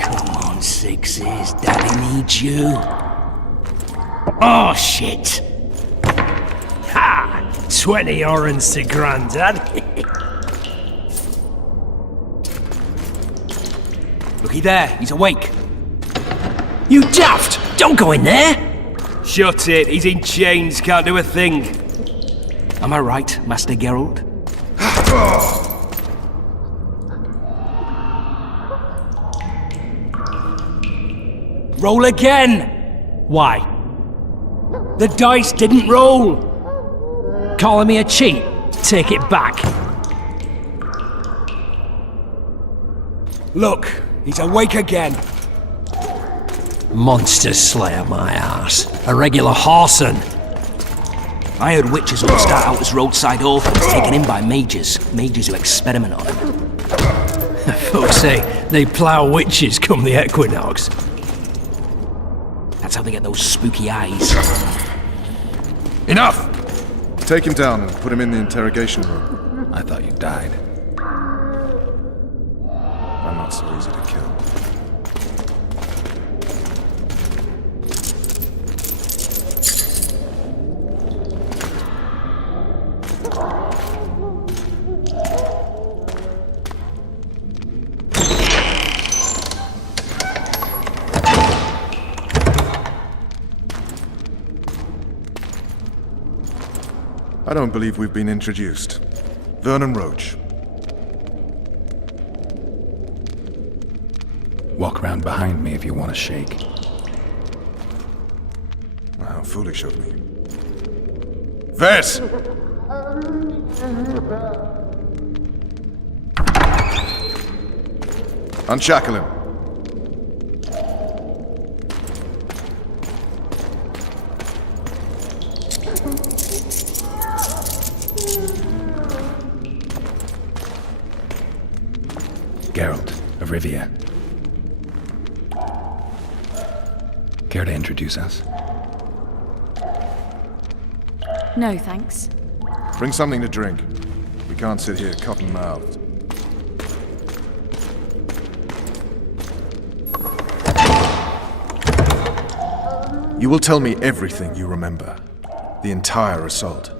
Come on, Sixes. Daddy needs you. Oh, shit. Ha! 20 orange to Grandad. Looky there, he's awake. You daft! Don't go in there! Shut it, he's in chains, can't do a thing. Am I right, Master Geralt? Roll again! Why? The dice didn't roll! Calling me a cheat? Take it back. Look, he's awake again. Monster Slayer, my ass. A regular whoreson. I heard witches all start out as roadside orphans, taken in by mages. Mages who experiment on them. Folks say they plough witches come the equinox. That's how they get those spooky eyes. Enough! Take him down and put him in the interrogation room. I thought you died. I'm not so easy to kill. I don't believe we've been introduced. Vernon Roach. Walk around behind me if you want to shake. How foolish of me. Ves! Unshackle him. Geralt of Rivia. Care to introduce us? No, thanks. Bring something to drink. We can't sit here cotton-mouthed. You will tell me everything you remember. The entire assault.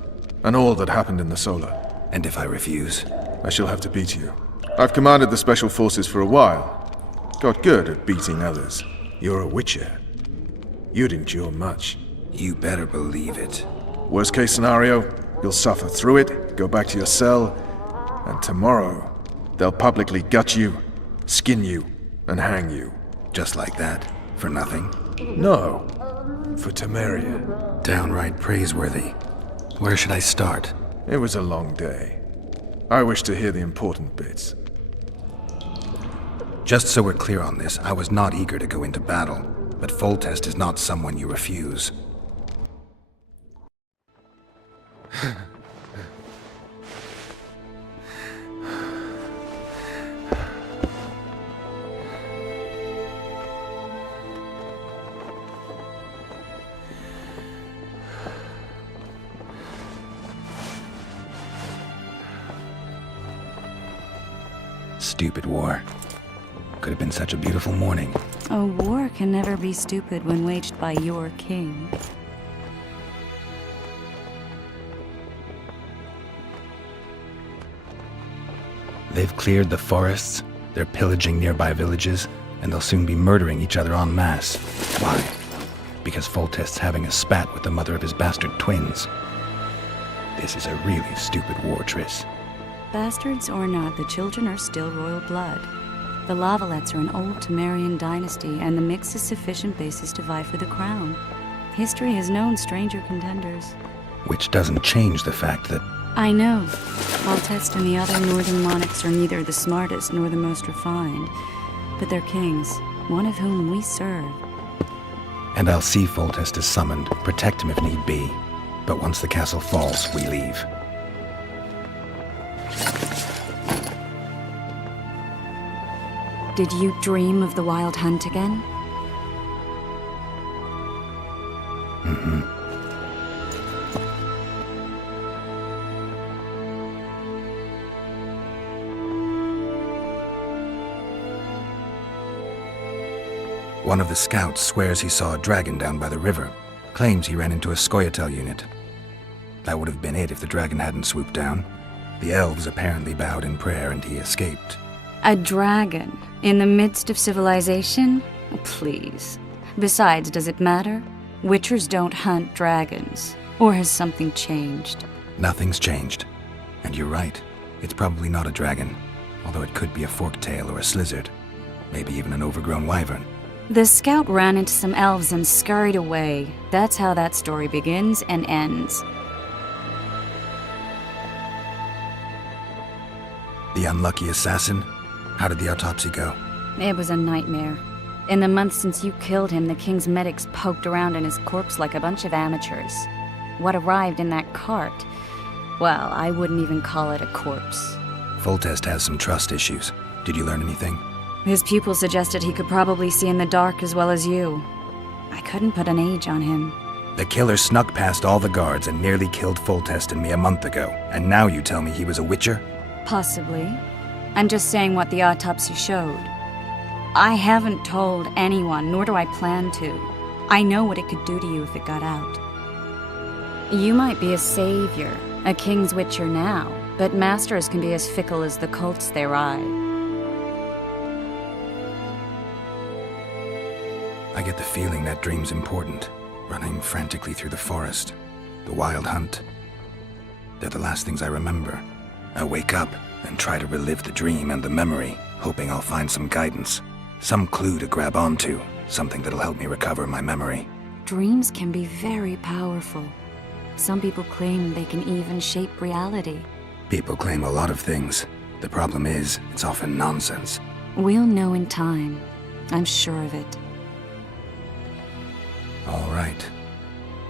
And all that happened in the Solar. And if I refuse? I shall have to beat you. I've commanded the Special Forces for a while. Got good at beating others. You're a Witcher. You'd endure much. You better believe it. Worst case scenario, you'll suffer through it, go back to your cell, and tomorrow, they'll publicly gut you, skin you, and hang you. Just like that? For nothing? No. For Temeria. Downright praiseworthy. Where should I start? It was a long day. I wish to hear the important bits. Just so we're clear on this, I was not eager to go into battle, but Foltest is not someone you refuse. Stupid war. Could have been such a beautiful morning. A war can never be stupid when waged by your king. They've cleared the forests, they're pillaging nearby villages, and they'll soon be murdering each other en masse. Why? Because Foltest's having a spat with the mother of his bastard twins. This is a really stupid war, Triss. Bastards or not, the children are still royal blood. The Lavalettes are an old Temerian dynasty, and the mix is sufficient basis to vie for the crown. History has known stranger contenders. Which doesn't change the fact that... I know. Foltest and the other northern monarchs are neither the smartest nor the most refined, but they're kings, one of whom we serve. And I'll see Foltest is summoned, protect him if need be. But once the castle falls, we leave. Did you dream of the Wild Hunt again? One of the scouts swears he saw a dragon down by the river. Claims he ran into a Scoia'tael unit. That would have been it if the dragon hadn't swooped down. The elves apparently bowed in prayer and he escaped. A dragon? In the midst of civilization? Please. Besides, does it matter? Witchers don't hunt dragons. Or has something changed? Nothing's changed. And you're right. It's probably not a dragon. Although it could be a forktail or a slizzard. Maybe even an overgrown wyvern. The scout ran into some elves and scurried away. That's how that story begins and ends. The unlucky assassin? How did the autopsy go? It was a nightmare. In the months since you killed him, the king's medics poked around in his corpse like a bunch of amateurs. What arrived in that cart? Well, I wouldn't even call it a corpse. Foltest has some trust issues. Did you learn anything? His pupil suggested he could probably see in the dark as well as you. I couldn't put an age on him. The killer snuck past all the guards and nearly killed Foltest and me a month ago. And now you tell me he was a witcher? Possibly. I'm just saying what the autopsy showed. I haven't told anyone, nor do I plan to. I know what it could do to you if it got out. You might be a savior, a king's witcher now, but masters can be as fickle as the cults they ride. I get the feeling that dream's important. Running frantically through the forest. The wild hunt. They're the last things I remember. I wake up and try to relive the dream and the memory, hoping I'll find some guidance. Some clue to grab onto. Something that'll help me recover my memory. Dreams can be very powerful. Some people claim they can even shape reality. People claim a lot of things. The problem is, it's often nonsense. We'll know in time. I'm sure of it. All right.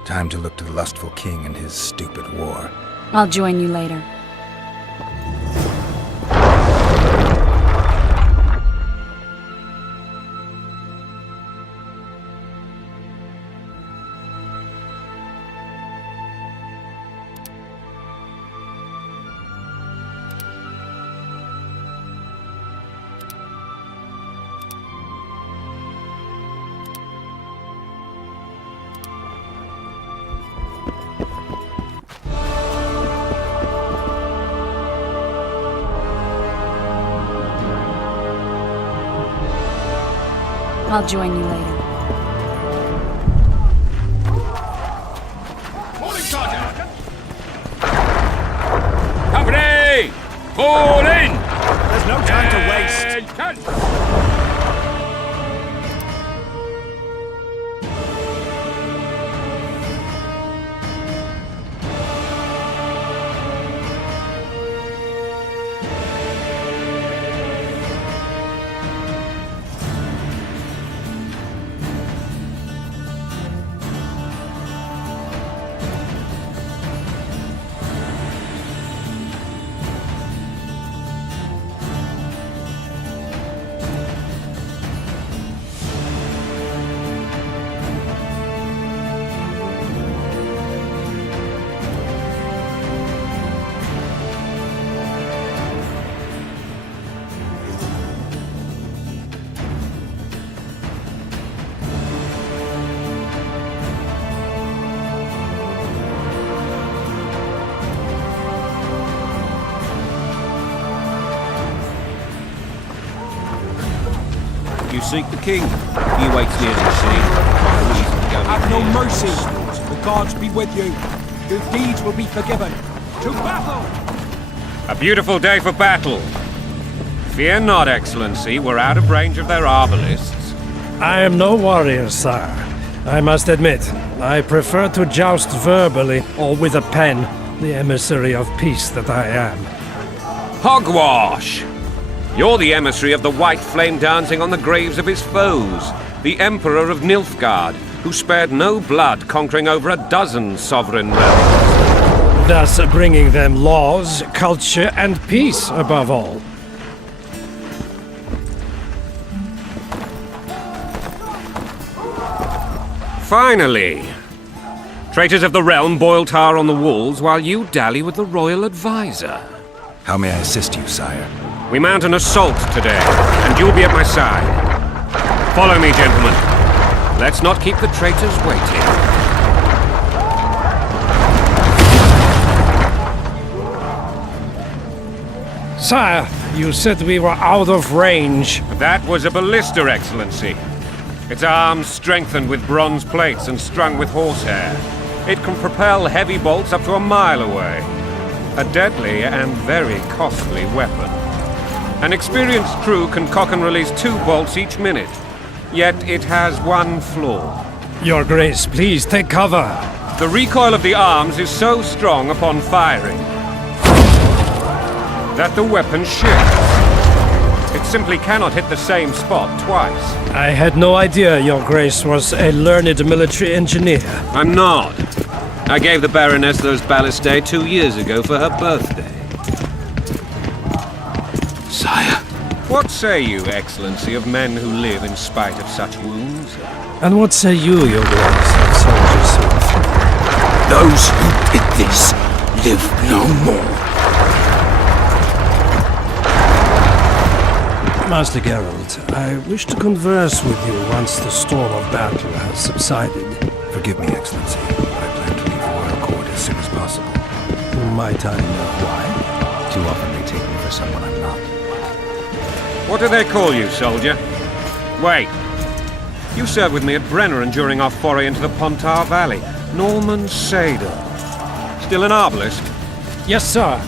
Time to look to the lustful king and his stupid war. I'll join you later. I'll join you later. Morning, Sergeant! Company! Fall in! There's no time to waste. Attention! You seek the king. He waits near the sea. Have no mercy. The gods be with you. Your deeds will be forgiven. To battle! A beautiful day for battle. Fear not, Excellency. We're out of range of their arbalists. I am no warrior, sire. I must admit, I prefer to joust verbally or with a pen, the emissary of peace that I am. Hogwash! You're the emissary of the white flame dancing on the graves of his foes, the Emperor of Nilfgaard, who spared no blood conquering over a dozen sovereign realms. Thus bringing them laws, culture, and peace above all. Finally! Traitors of the realm boil tar on the walls while you dally with the royal advisor. How may I assist you, sire? We mount an assault today, and you'll be at my side. Follow me, gentlemen. Let's not keep the traitors waiting. Sire, you said we were out of range. That was a ballista, Excellency. Its arms strengthened with bronze plates and strung with horsehair. It can propel heavy bolts up to a mile away. A deadly and very costly weapon. An experienced crew can cock and release 2 bolts each minute. Yet it has one flaw. Your Grace, please take cover. The recoil of the arms is so strong upon firing that the weapon shifts. It simply cannot hit the same spot twice. I had no idea Your Grace was a learned military engineer. I'm not. I gave the Baroness those ballistae 2 years ago for her birthday. Sire. What say you, Excellency, of men who live in spite of such wounds? And what say you, Your Grace, of soldiers who Those who did this live no more. Master Geralt, I wish to converse with you once the storm of battle has subsided. Forgive me, Excellency. I plan to leave the royal court as soon as possible. Might I know why? Too often they take me for someone I'm not. What do they call you, soldier? Wait. You served with me at Brenneran during our foray into the Pontar Valley. Norman Sador. Still an arbalist? Yes, sir.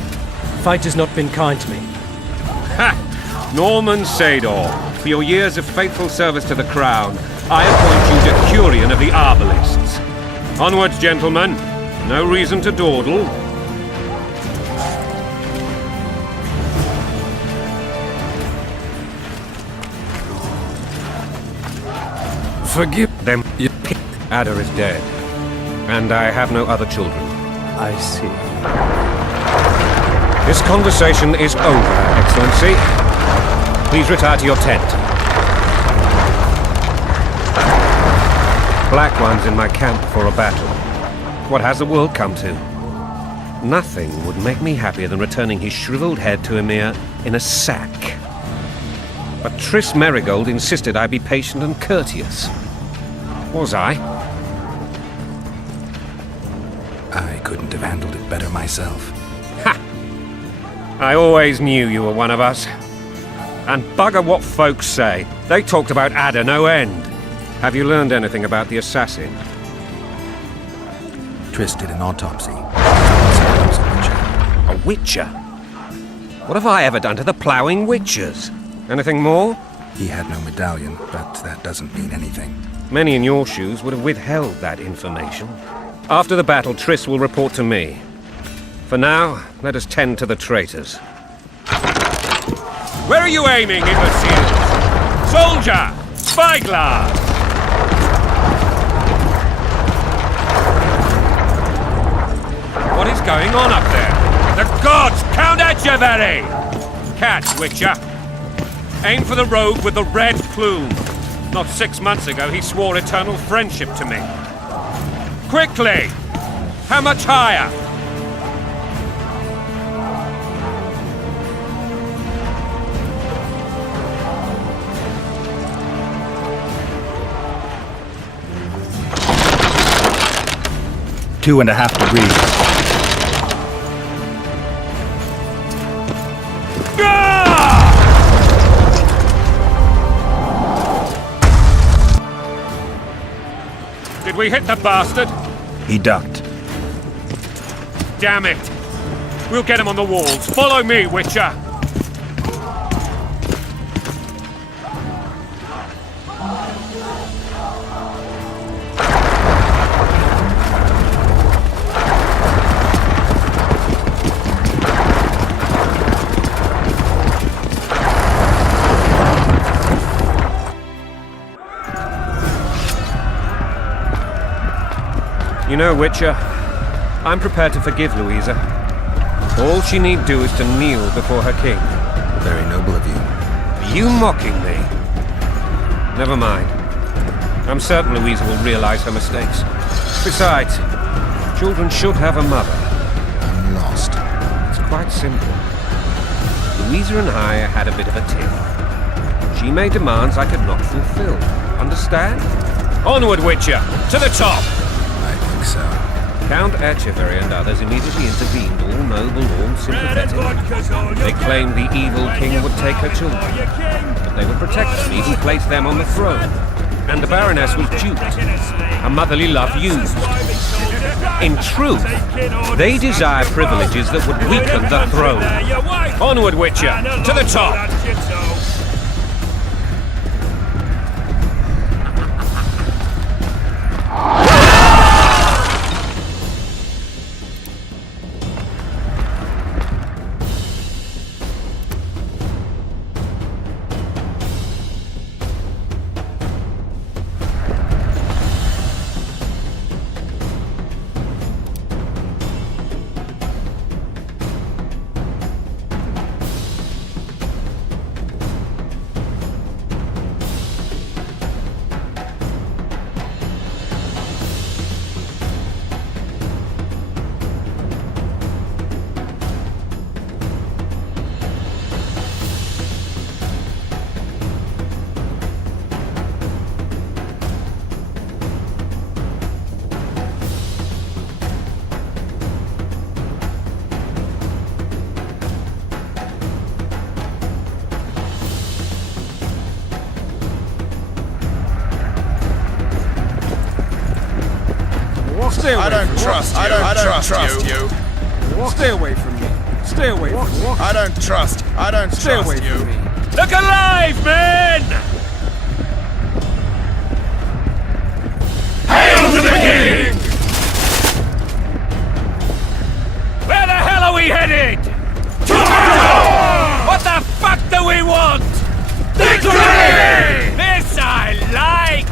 Fight has not been kind to me. Ha! Norman Sador, for your years of faithful service to the Crown, I appoint you Decurion of the Arbalists. Onwards, gentlemen. No reason to dawdle. Forgive Them. Ada is dead. And I have no other children. I see. This conversation is over, Excellency. Please retire to your tent. Black ones in my camp before a battle. What has the world come to? Nothing would make me happier than returning his shriveled head to Emir in a sack. But Triss Merigold insisted I be patient and courteous. Was I? I couldn't have handled it better myself. Ha! I always knew you were one of us. And bugger what folks say. They talked about Ada no end. Have you learned anything about the assassin? Triss did an autopsy. A witcher? What have I ever done to the ploughing witchers? Anything more? He had no medallion, but that doesn't mean anything. Many in your shoes would have withheld that information. After the battle, Triss will report to me. For now, let us tend to the traitors. Where are you aiming, imbeciles? Soldier! Spyglass! What is going on up there? The gods! Count Etcheverry! Catch, Witcher! Aim for the rogue with the red plume. Not 6 months ago, he swore eternal friendship to me. Quickly! How much higher? Two and a half degrees. Did we hit the bastard? He ducked. Damn it! We'll get him on the walls. Follow me, Witcher! You know, Witcher, I'm prepared to forgive Louisa. All she need do is to kneel before her king. Very noble of you. Are you mocking me? Never mind. I'm certain Louisa will realize her mistakes. Besides, children should have a mother. I'm lost. It's quite simple. Louisa and I had a bit of a tiff. She made demands I could not fulfill. Understand? Onward, Witcher! To the top! I think so. Count Etcheverry and others immediately intervened, all noble, all sympathetic. They claimed the evil king would take her children, but they would protect them, even place them on the throne. And the Baroness was duped, her motherly love used. In truth, they desire privileges that would weaken the throne. Onward, Witcher, to the top! Stay away I don't from me. trust you. I don't trust you. Stay away from me. Stay away from me. I don't trust. I don't Stay away trust you. from me. Look alive, men! Hail to the king! Where the hell are we headed? To battle! What the fuck do we want? Victory! This I like!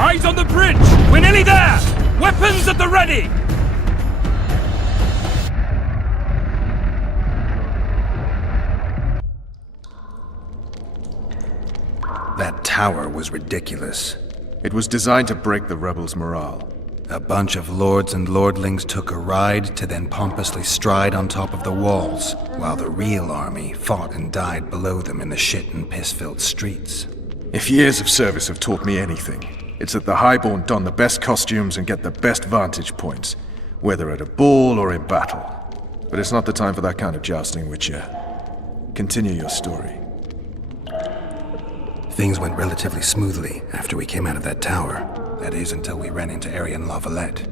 Eyes on the bridge! We're nearly there! Weapons at the ready! That tower was ridiculous. It was designed to break the rebels' morale. A bunch of lords and lordlings took a ride to then pompously stride on top of the walls, while the real army fought and died below them in the shit and piss-filled streets. If years of service have taught me anything, it's that the Highborn don the best costumes and get the best vantage points, whether at a ball or in battle. But it's not the time for that kind of jousting, Witcher. Continue your story. Things went relatively smoothly after we came out of that tower. That is, until we ran into Aryan Lavalette.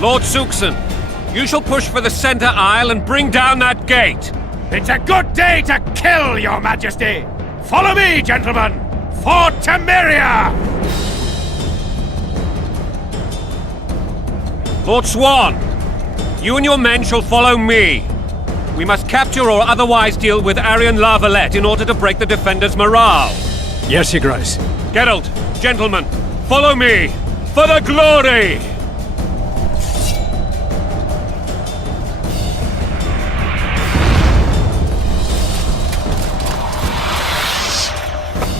Lord Suxon, you shall push for the center aisle and bring down that gate. It's a good day to kill, your majesty! Follow me, gentlemen! For Temeria! Lord Swan, you and your men shall follow me. We must capture or otherwise deal with Aryan Lavalette in order to break the defenders' morale. Yes, Your Grace. Geralt, gentlemen, follow me! For the glory!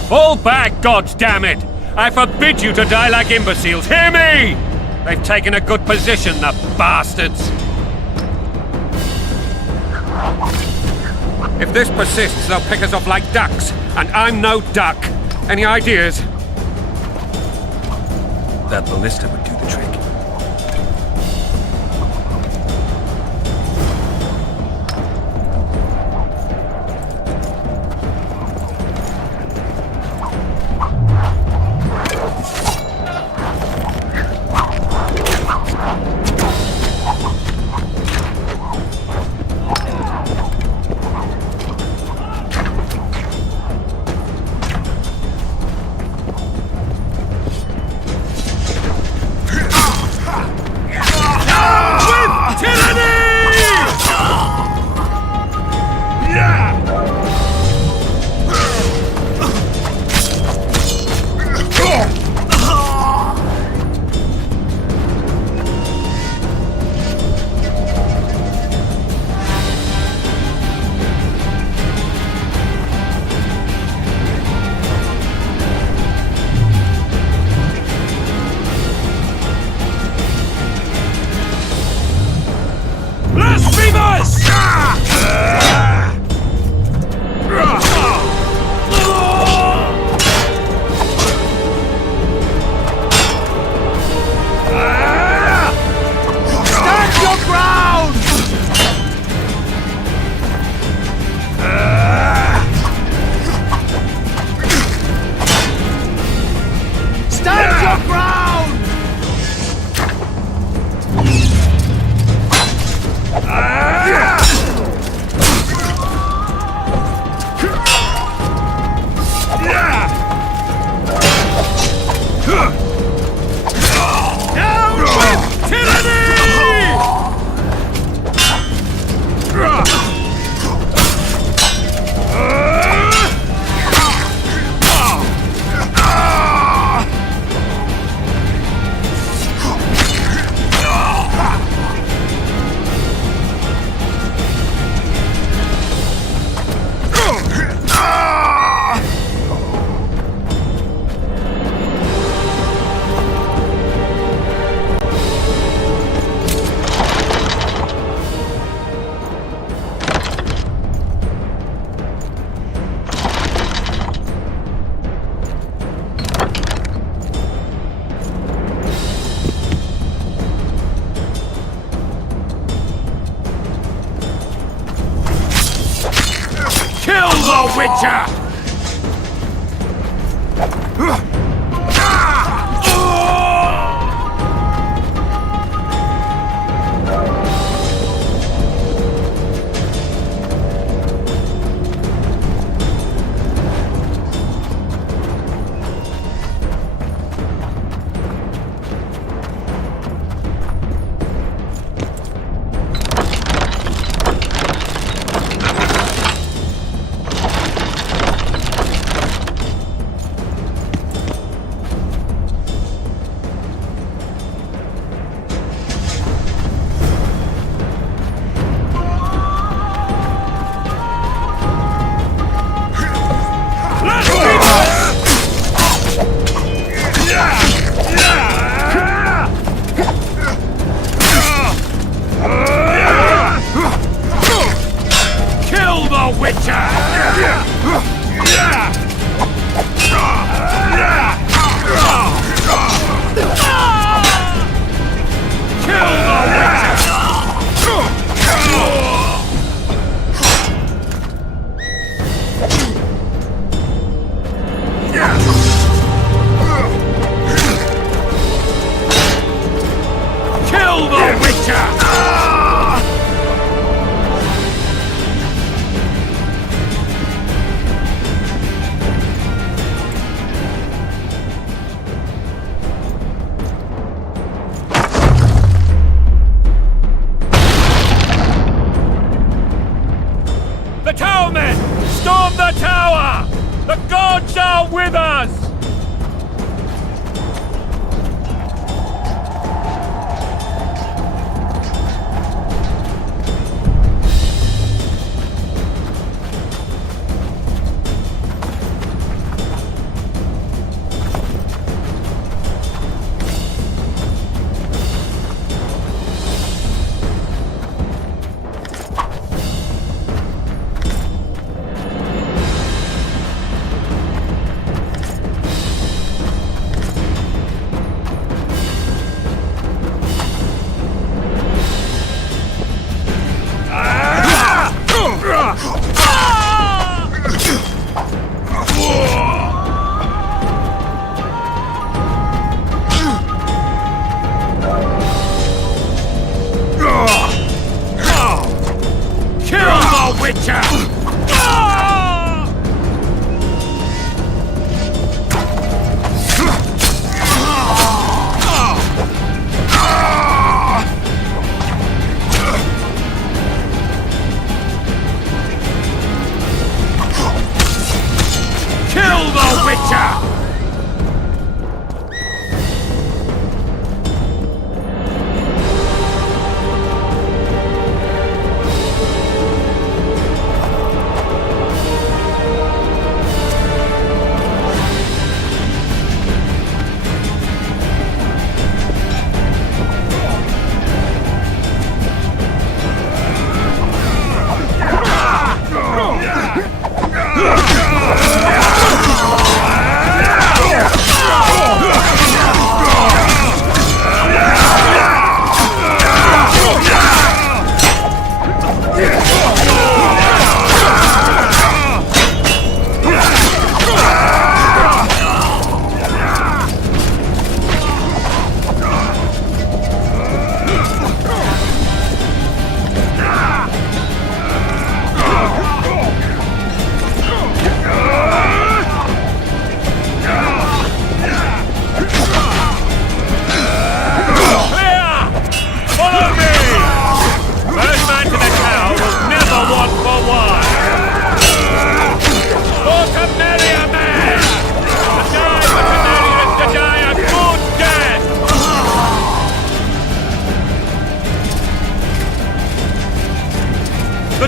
Fall back, goddammit! I forbid you to die like imbeciles, hear me! They've taken a good position, the bastards! If this persists, they'll pick us off like ducks, and I'm no duck. Any ideas? That ballista would do the trick.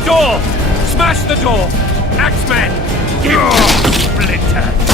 door! Smash the door! Axemen! Give splinters!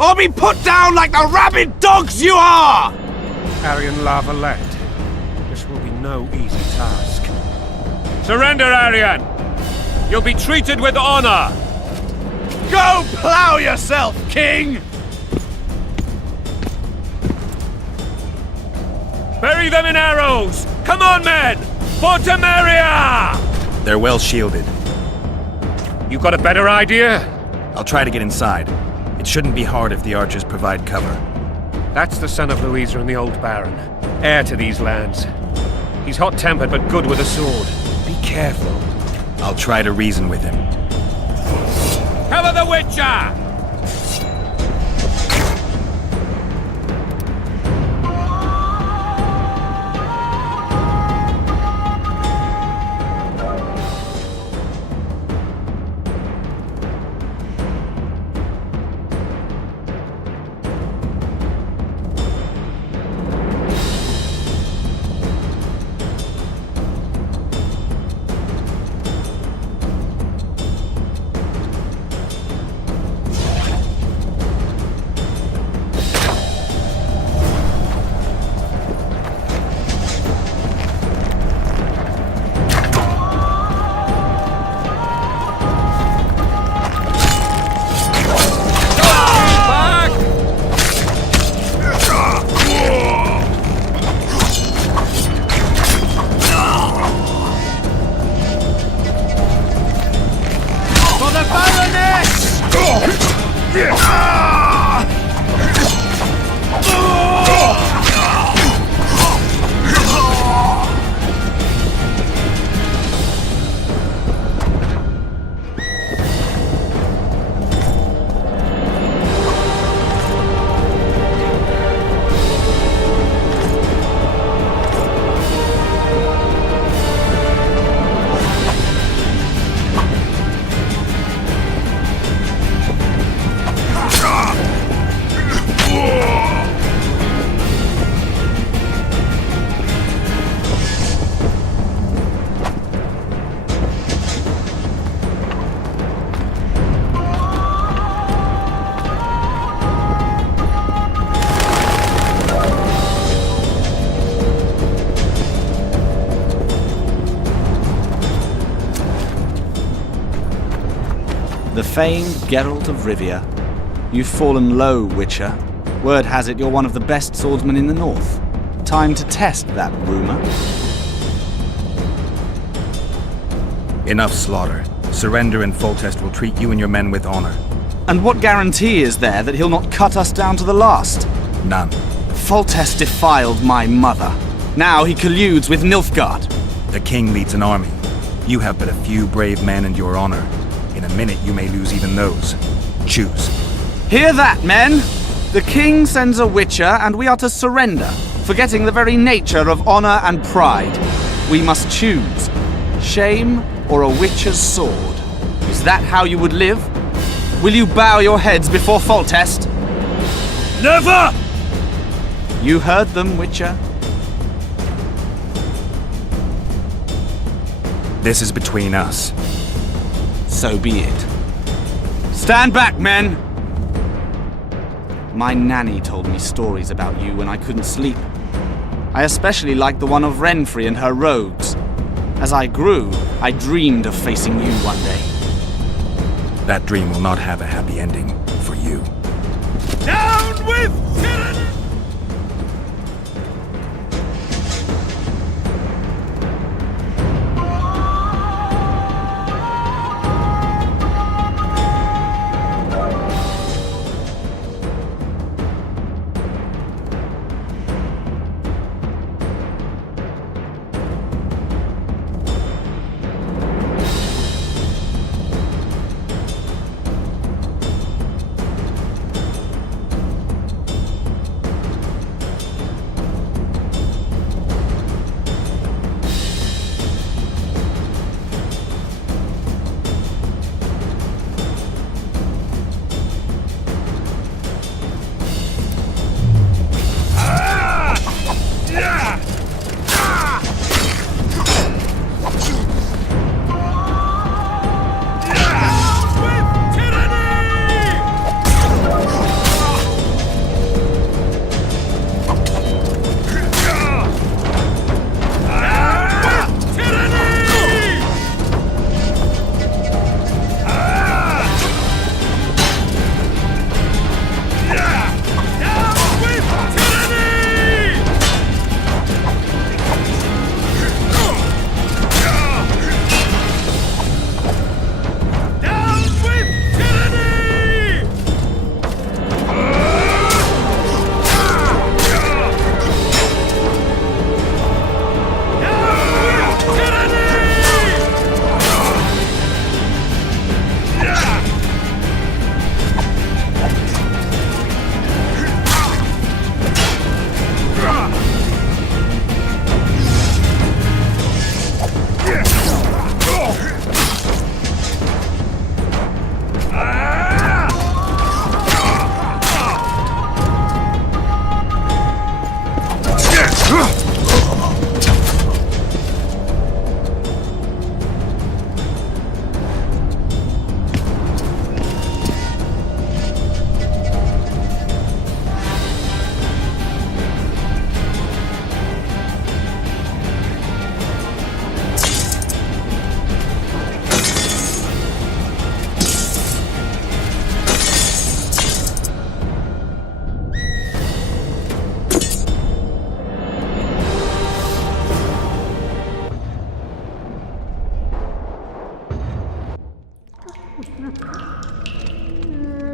Or be put down like the rabid dogs you are! Aryan Lavalette, this will be no easy task. Surrender, Aryan! You'll be treated with honor! Go plow yourself, King! Bury them in arrows! Come on, men! For Temeria! They're well shielded. You got a better idea? I'll try to get inside. It shouldn't be hard if the archers provide cover. That's the son of Louisa and the old Baron, heir to these lands. He's hot-tempered but good with a sword. Be careful. I'll try to reason with him. Cover the Witcher! The famed Geralt of Rivia. You've fallen low, Witcher. Word has it you're one of the best swordsmen in the north. Time to test that rumor. Enough slaughter. Surrender and Foltest will treat you and your men with honor. And what guarantee is there that he'll not cut us down to the last? None. Foltest defiled my mother. Now he colludes with Nilfgaard. The king leads an army. You have but a few brave men and your honor. In a minute you may lose even those. Choose. Hear that, men? The king sends a witcher and we are to surrender, forgetting the very nature of honor and pride. We must choose. Shame or a witcher's sword. Is that how you would live? Will you bow your heads before Foltest? Never! You heard them, Witcher. This is between us. So be it. Stand back, men! My nanny told me stories about you when I couldn't sleep. I especially liked the one of Renfrey and her rogues. As I grew, I dreamed of facing you one day. That dream will not have a happy ending for you. Down with tyranny!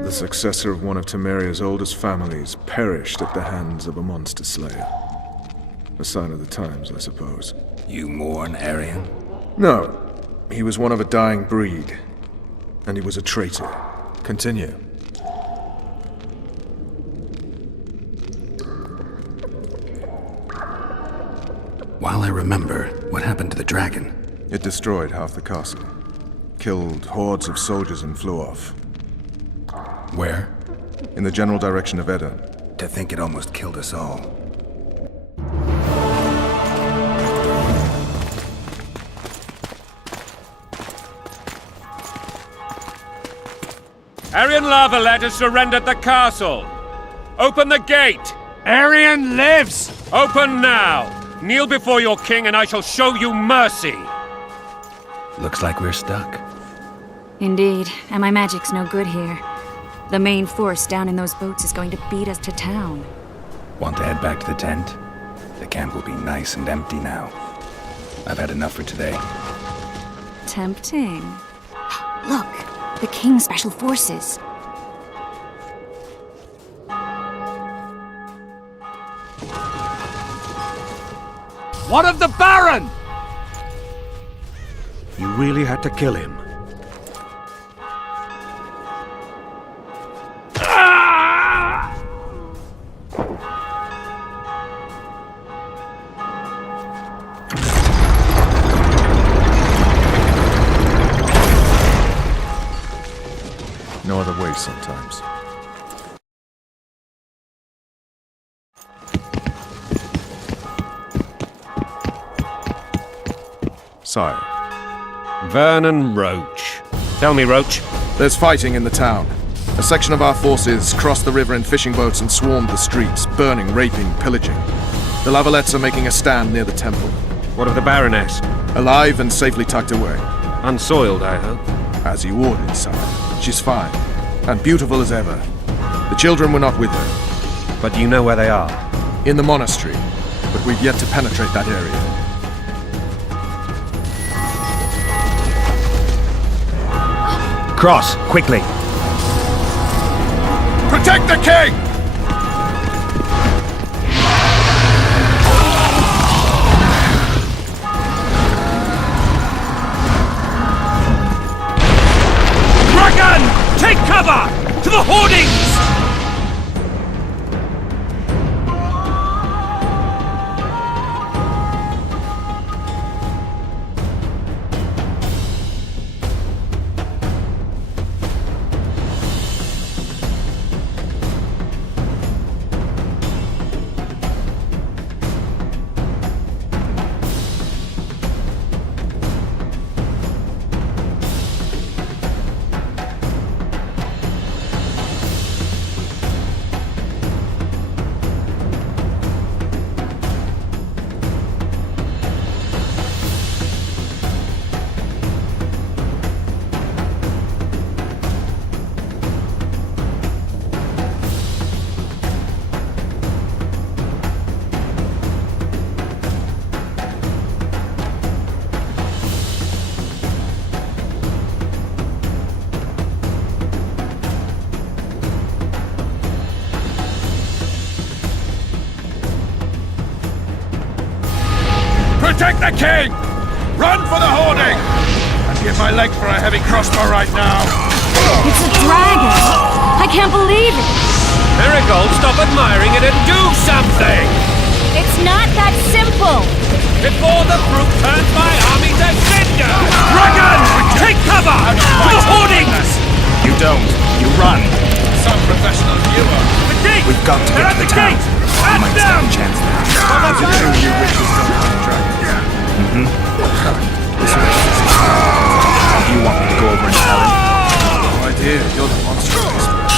The successor of one of Temeria's oldest families perished at the hands of a monster slayer. A sign of the times, I suppose. You mourn, Arian? No. He was one of a dying breed. And he was a traitor. Continue. While I remember, what happened to the dragon? It destroyed half the castle. Killed hordes of soldiers and flew off. Where? In the general direction of Edda. To think it almost killed us all. Arian Lavalet has surrendered the castle. Open the gate! Arian lives! Open now! Kneel before your king and I shall show you mercy! Looks like we're stuck. Indeed, and my magic's no good here. The main force down in those boats is going to beat us to town. Want to head back to the tent? The camp will be nice and empty now. I've had enough for today. Tempting. Look, the King's Special Forces. What of the Baron? You really had to kill him. No other way sometimes. Sire. Vernon Roach. Tell me, Roach. There's fighting in the town. A section of our forces crossed the river in fishing boats and swarmed the streets, burning, raping, pillaging. The Lavalets are making a stand near the temple. What of the Baroness? Alive and safely tucked away. Unsoiled, I hope. As you ordered, sire. She's fine. And beautiful as ever. The children were not with her. But do you know where they are? In the monastery. But we've yet to penetrate that area. Cross, quickly! Protect the king! Dragon! Take cover! To the hoardings! Protect the king! Run for the hoarding! I'd give my leg for a heavy crossbow right now. It's a dragon! I can't believe it! Marigold, stop admiring it and do something! It's not that simple! Before the fruit turns my army to cinder! Dragon! Take cover! To the hoardings! You don't. You run. Some professional viewer. The gate! We've got to They're get at to the the town. gate! We At might them! stand a chance there. Is it true you witches don't hunt dragons? This way. Do you want me to go over and tell him? No idea. You're the monster experts.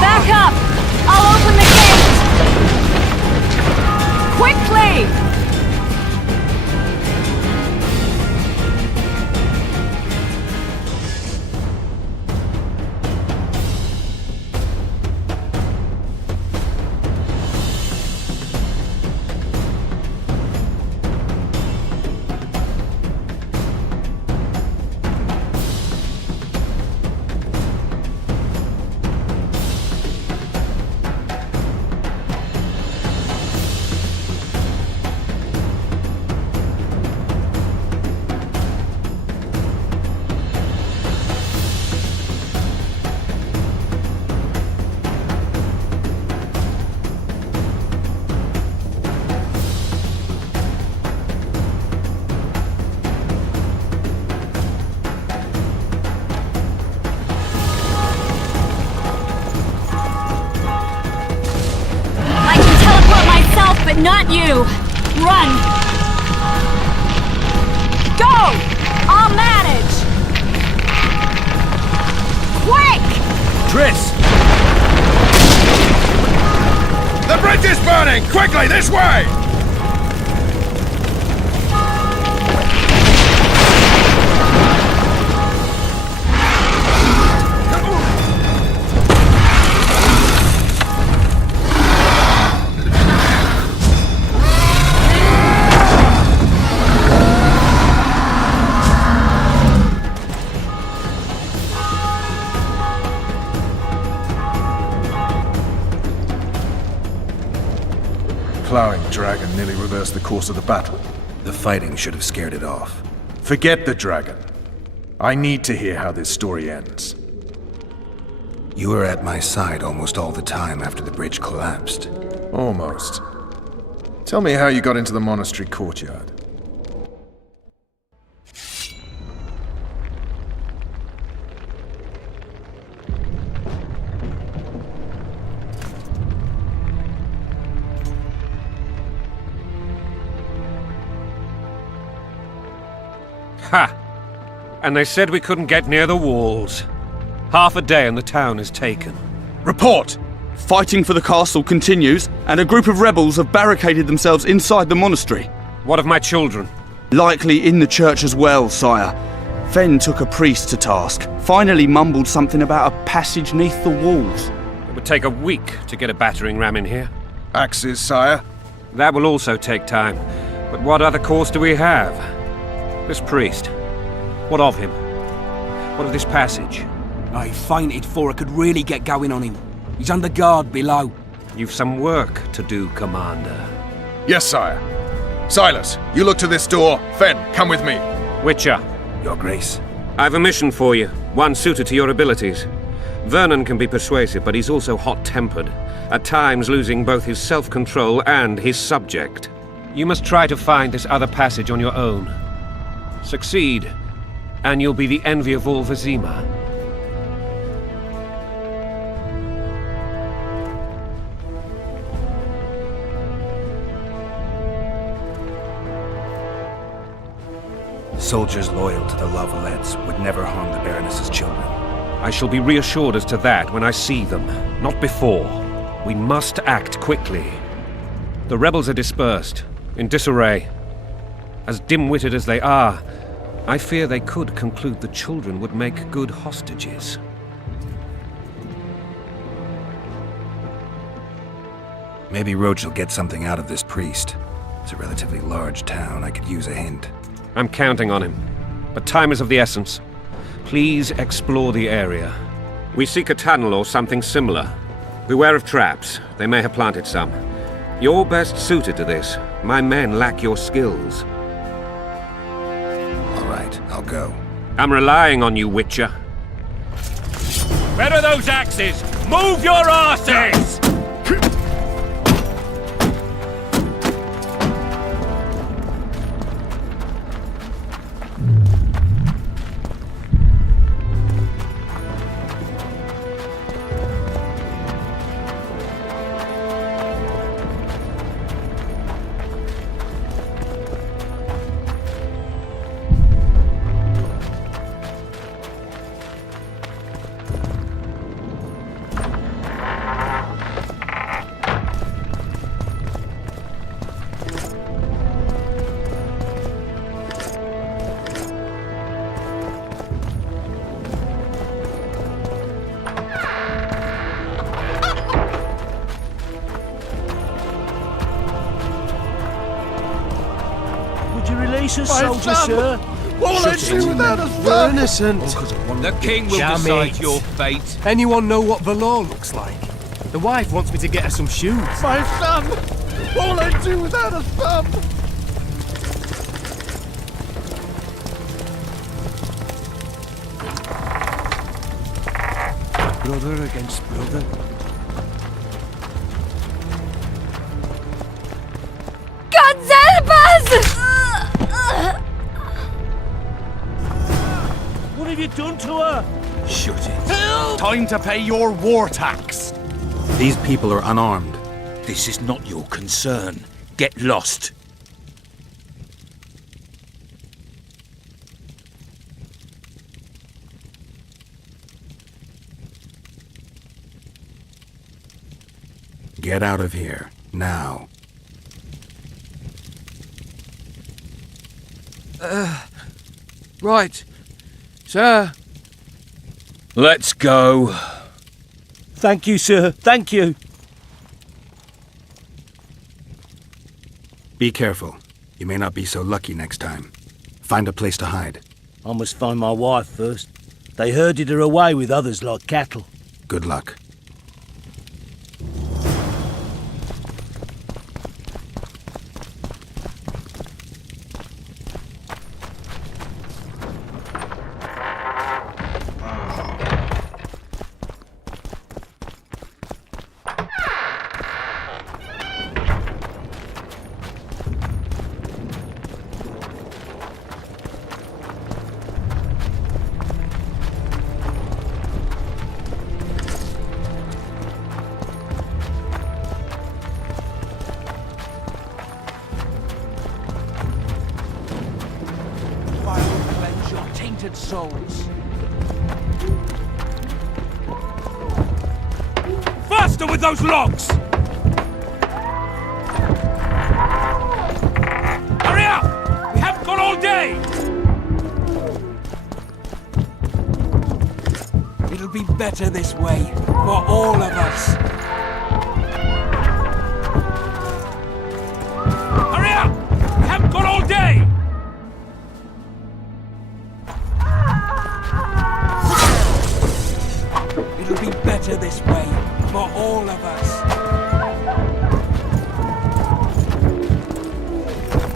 Back up! I'll open the gate! Quickly! but not you! Run! Go! I'll manage! Quick! Triss! The bridge is burning! Quickly, this way! Plowing dragon nearly reversed the course of the battle. The fighting should have scared it off. Forget the dragon. I need to hear how this story ends. You were at my side almost all the time after the bridge collapsed. Almost. Tell me how you got into the monastery courtyard. Ha! And they said we couldn't get near the walls. Half a day and the town is taken. Report! Fighting for the castle continues, and a group of rebels have barricaded themselves inside the monastery. What of my children? Likely in the church as well, sire. Fen took a priest to task, finally mumbled something about a passage neath the walls. It would take a week to get a battering ram in here. Axes, sire? That will also take time. But what other course do we have? This priest. What of him? What of this passage? I fainted before I could really get going on him. He's under guard below. You've some work to do, Commander. Yes, sire. Silas, you look to this door. Fen, come with me. Witcher, Your Grace. I've a mission for you, one suited to your abilities. Vernon can be persuasive, but he's also hot-tempered, at times losing both his self-control and his subject. You must try to find this other passage on your own. Succeed, and you'll be the envy of all Vizima. Soldiers loyal to the Lavalettes would never harm the Baroness's children. I shall be reassured as to that when I see them, not before. We must act quickly. The rebels are dispersed, in disarray. As dim-witted as they are, I fear they could conclude the children would make good hostages. Maybe Roach will get something out of this priest. It's a relatively large town. I could use a hint. I'm counting on him, but time is of the essence. Please explore the area. We seek a tunnel or something similar. Beware of traps. They may have planted some. You're best suited to this. My men lack your skills. All right, I'll go. I'm relying on you, Witcher. Where are those axes? Move your arses! Soldier, sir. What will I do without a You're son? innocent. The king will Damn decide it. your fate. Anyone know what Valor looks like? The wife wants me to get her some shoes. My son! What will I do without a son? Brother against brother. God help us! What have you done to her? Shut it. Time to pay your war tax. These people are unarmed. This is not your concern. get lost. Get out of here, now. Right, sir. Let's go. Thank you, sir. Thank you. Be careful. You may not be so lucky next time. Find a place to hide. I must find my wife first. They herded her away with others like cattle. Good luck. Souls. Faster with those logs! Hurry up! We haven't got all day! It'll be better this way, for all of us. Hurry up! We haven't got all day! It'll be better this way, for all of us.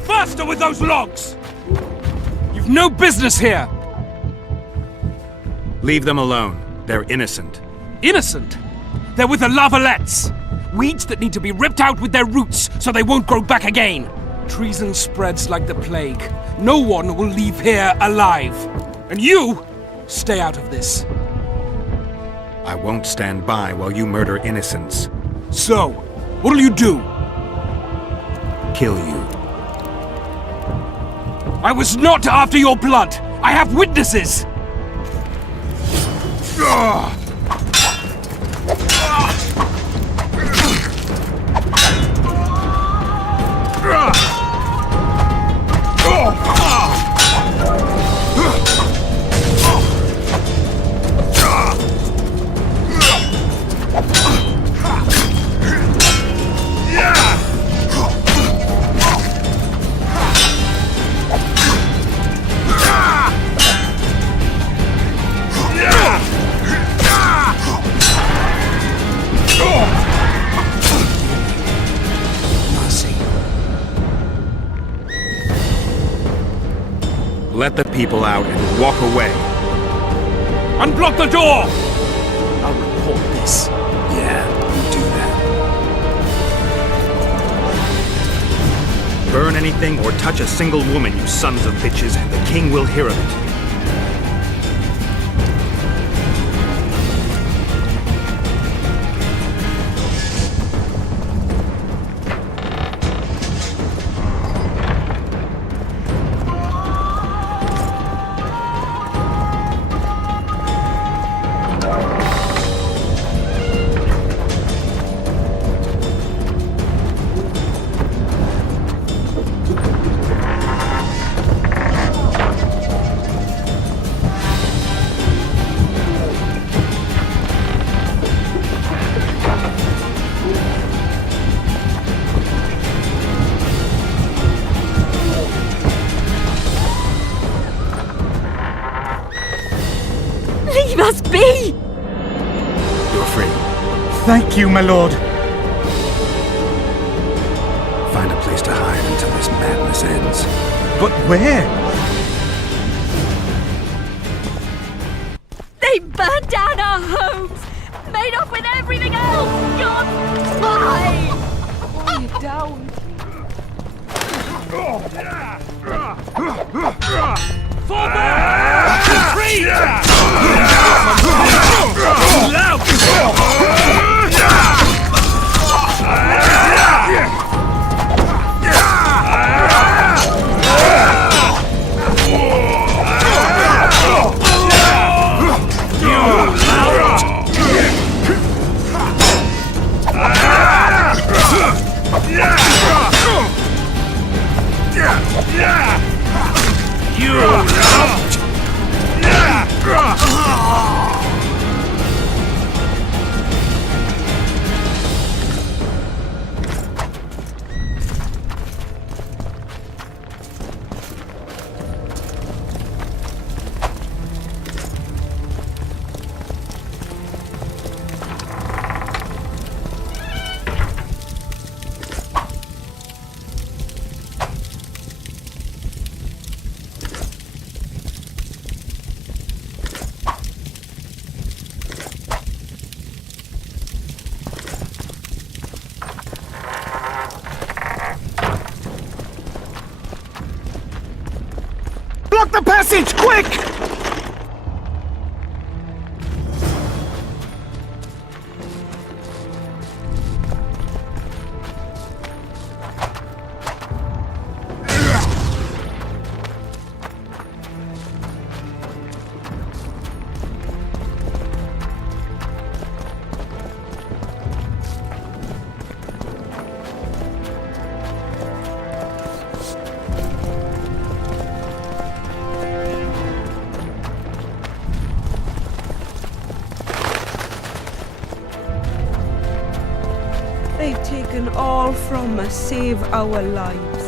Faster with those logs! You've no business here! Leave them alone. They're innocent. Innocent? They're with the lavalettes! Weeds that need to be ripped out with their roots so they won't grow back again. Treason spreads like the plague. No one will leave here alive. And you, stay out of this. I won't stand by while you murder innocents. So, what'll you do? Kill you. I was not after your blood! I have witnesses! Let the people out and walk away. Unblock the door! I'll report this. Yeah, you do that. Burn anything or touch a single woman, you sons of bitches, and the king will hear of it. Leave us be! You're free. Thank you, my lord. Find a place to hide until this madness ends. But where? They burned down our homes! Made off with everything else! You're mine! Quiet down. Fall back! Retreat! the passage, quick! They've taken all from us, save our lives.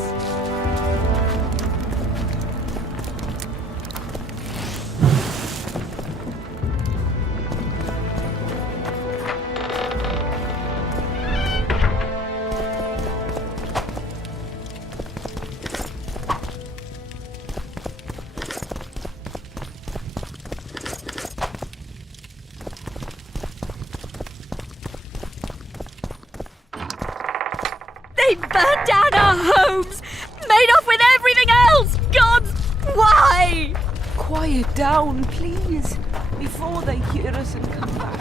They burned down our homes! Made off with everything else! Gods, why? Quiet down, please, before they hear us and come back.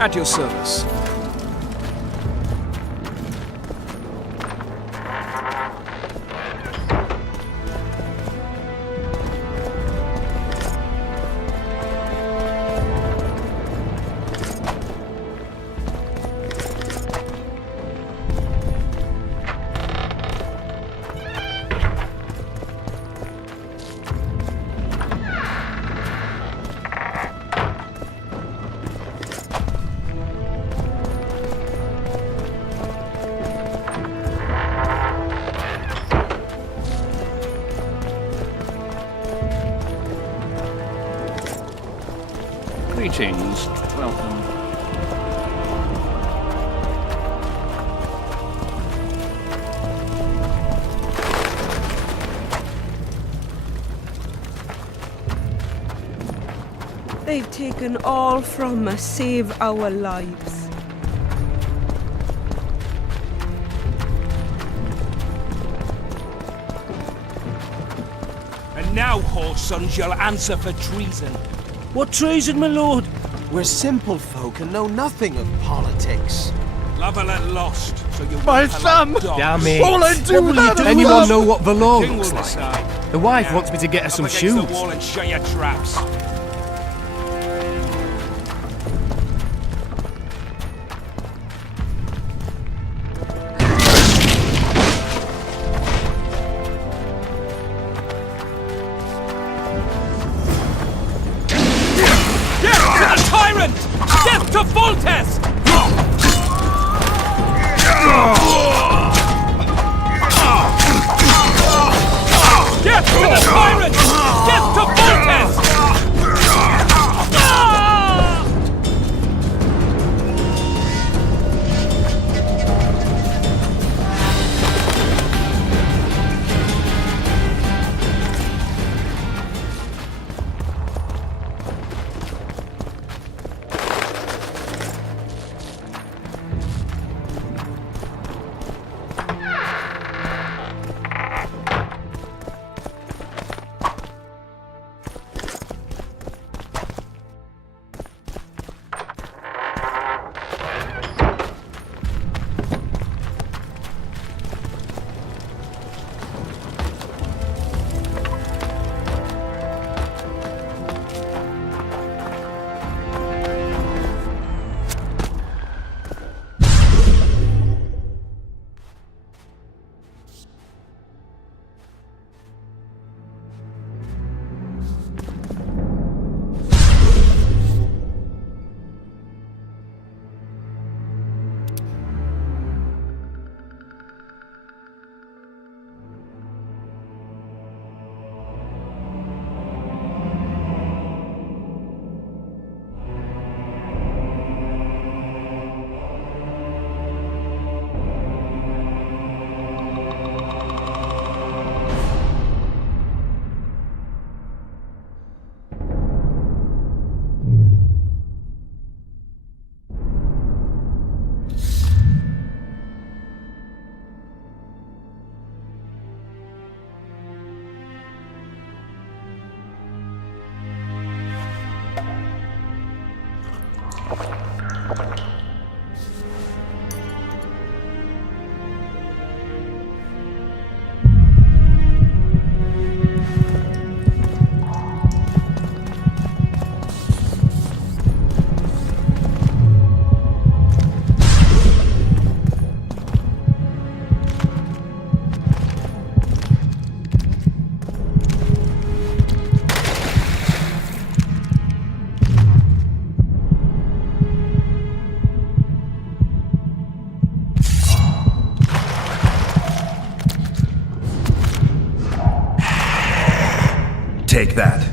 At your service. Greetings. Welcome. They've taken all from us, save our lives. And now, whoresons, you'll answer for treason. What treason, my lord? We're simple folk and know nothing of politics. Lavalette lost, so you My won't thumb! like dogs. Damn it. All I do What will that you do? is Anyone love- know what the law King looks will like? decide. The wife Now, wants me to get her up some against shoes. the wall and shut your traps. Death to Foltest! Death to the tyrant! Death to Foltest! Take that.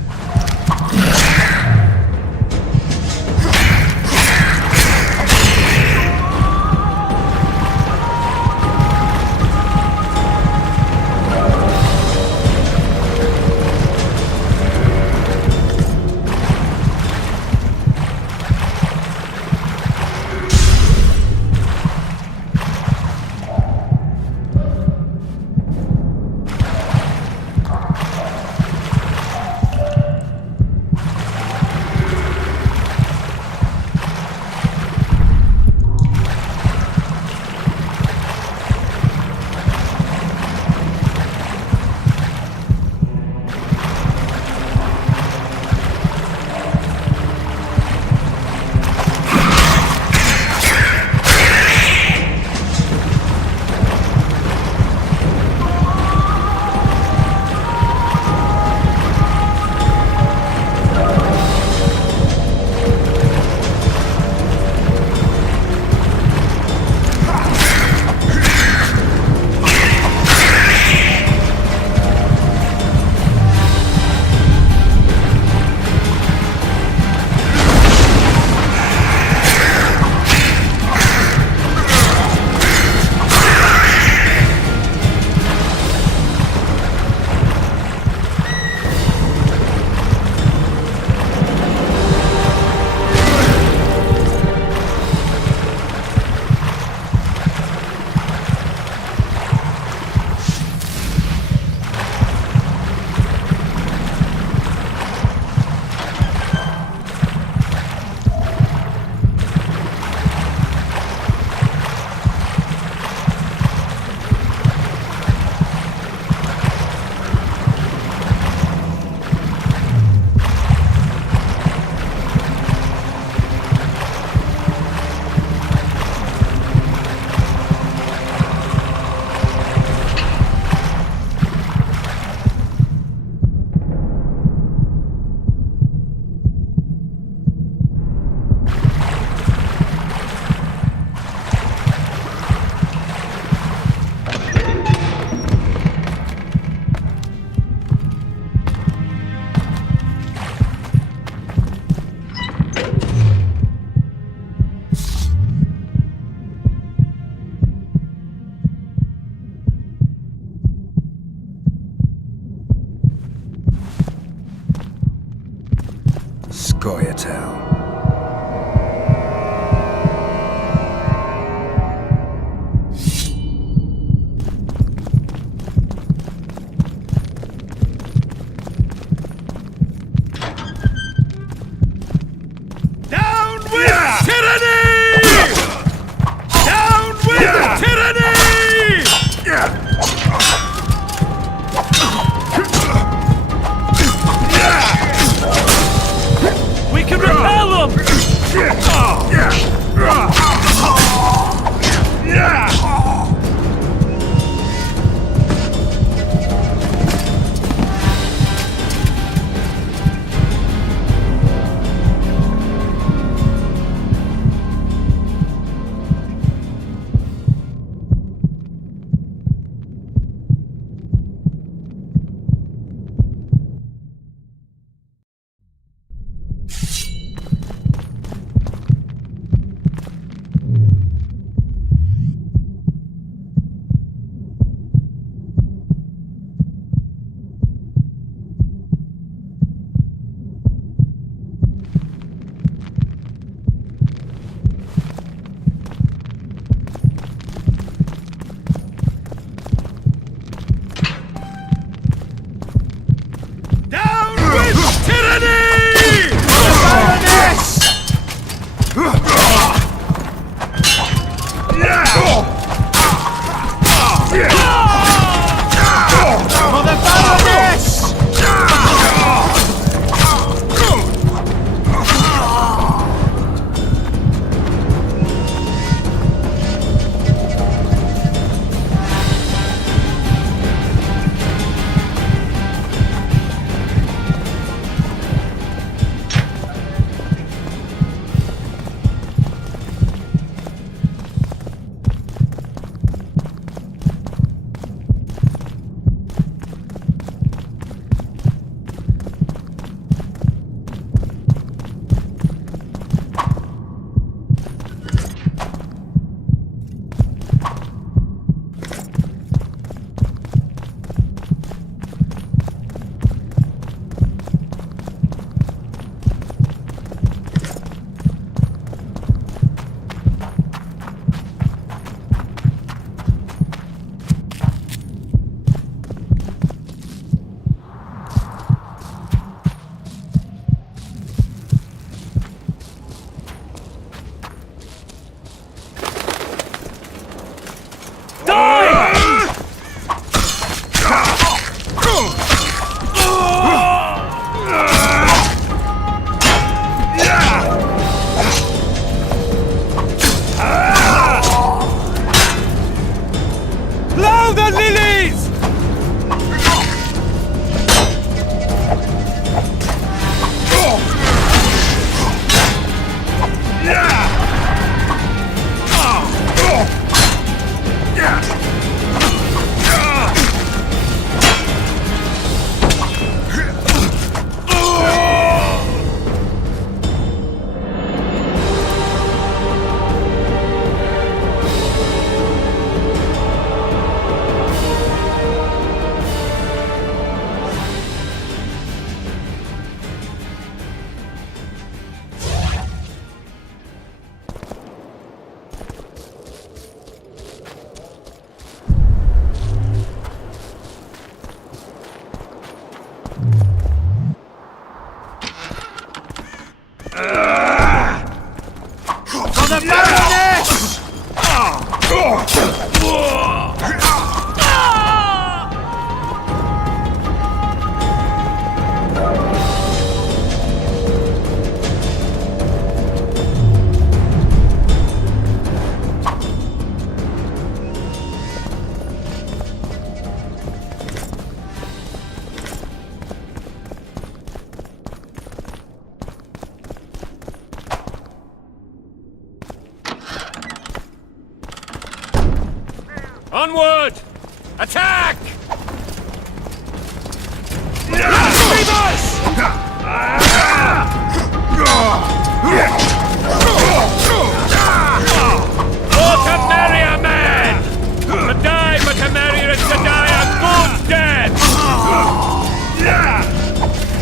Scoia'tael. Down with tyranny! Down with tyranny! We can repel Onward! Attack! For Temeria, man! To die for Temeria is to die a good death!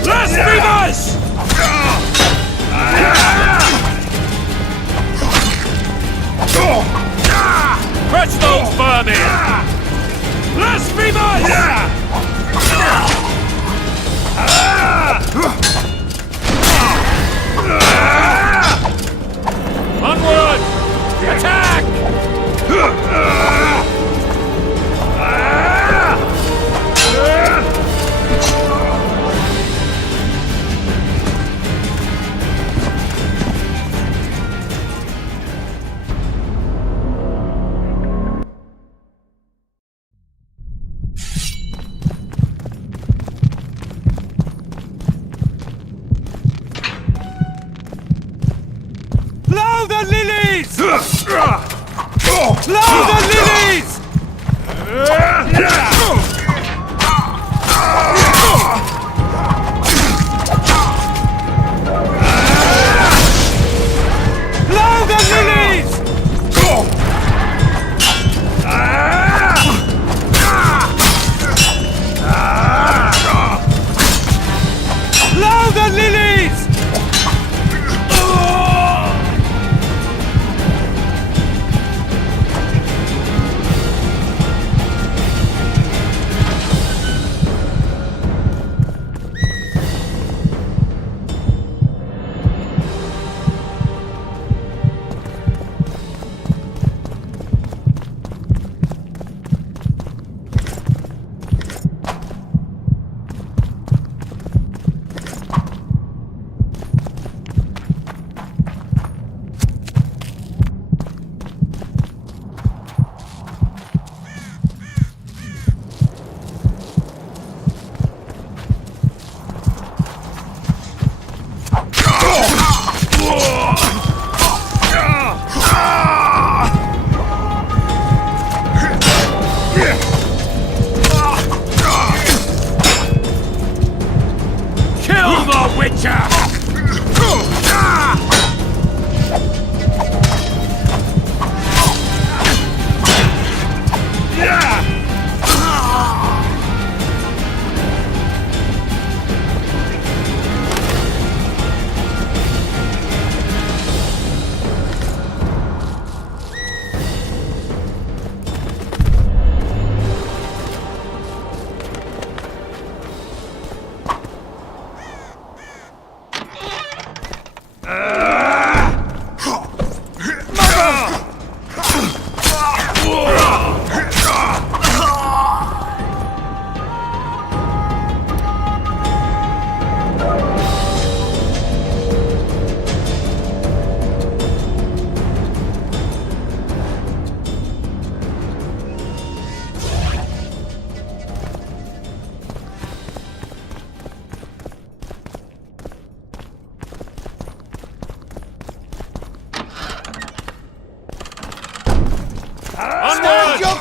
Blasphemers! Crush those vermin! Blasphemers! Onward! Attack! Blow the lilies! Blow the lilies! Blow the lilies! Blow the lilies!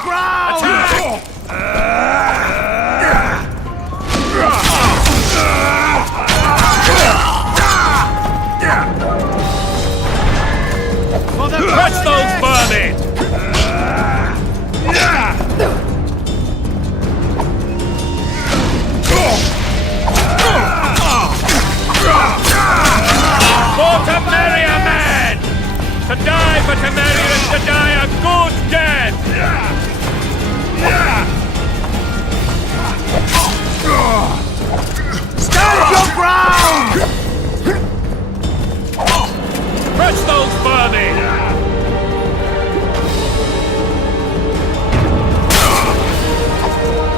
ground! Crush those vermin! For Temeria, man! To die for Temeria is to die a good death! Stand your ground! Crush those vermin!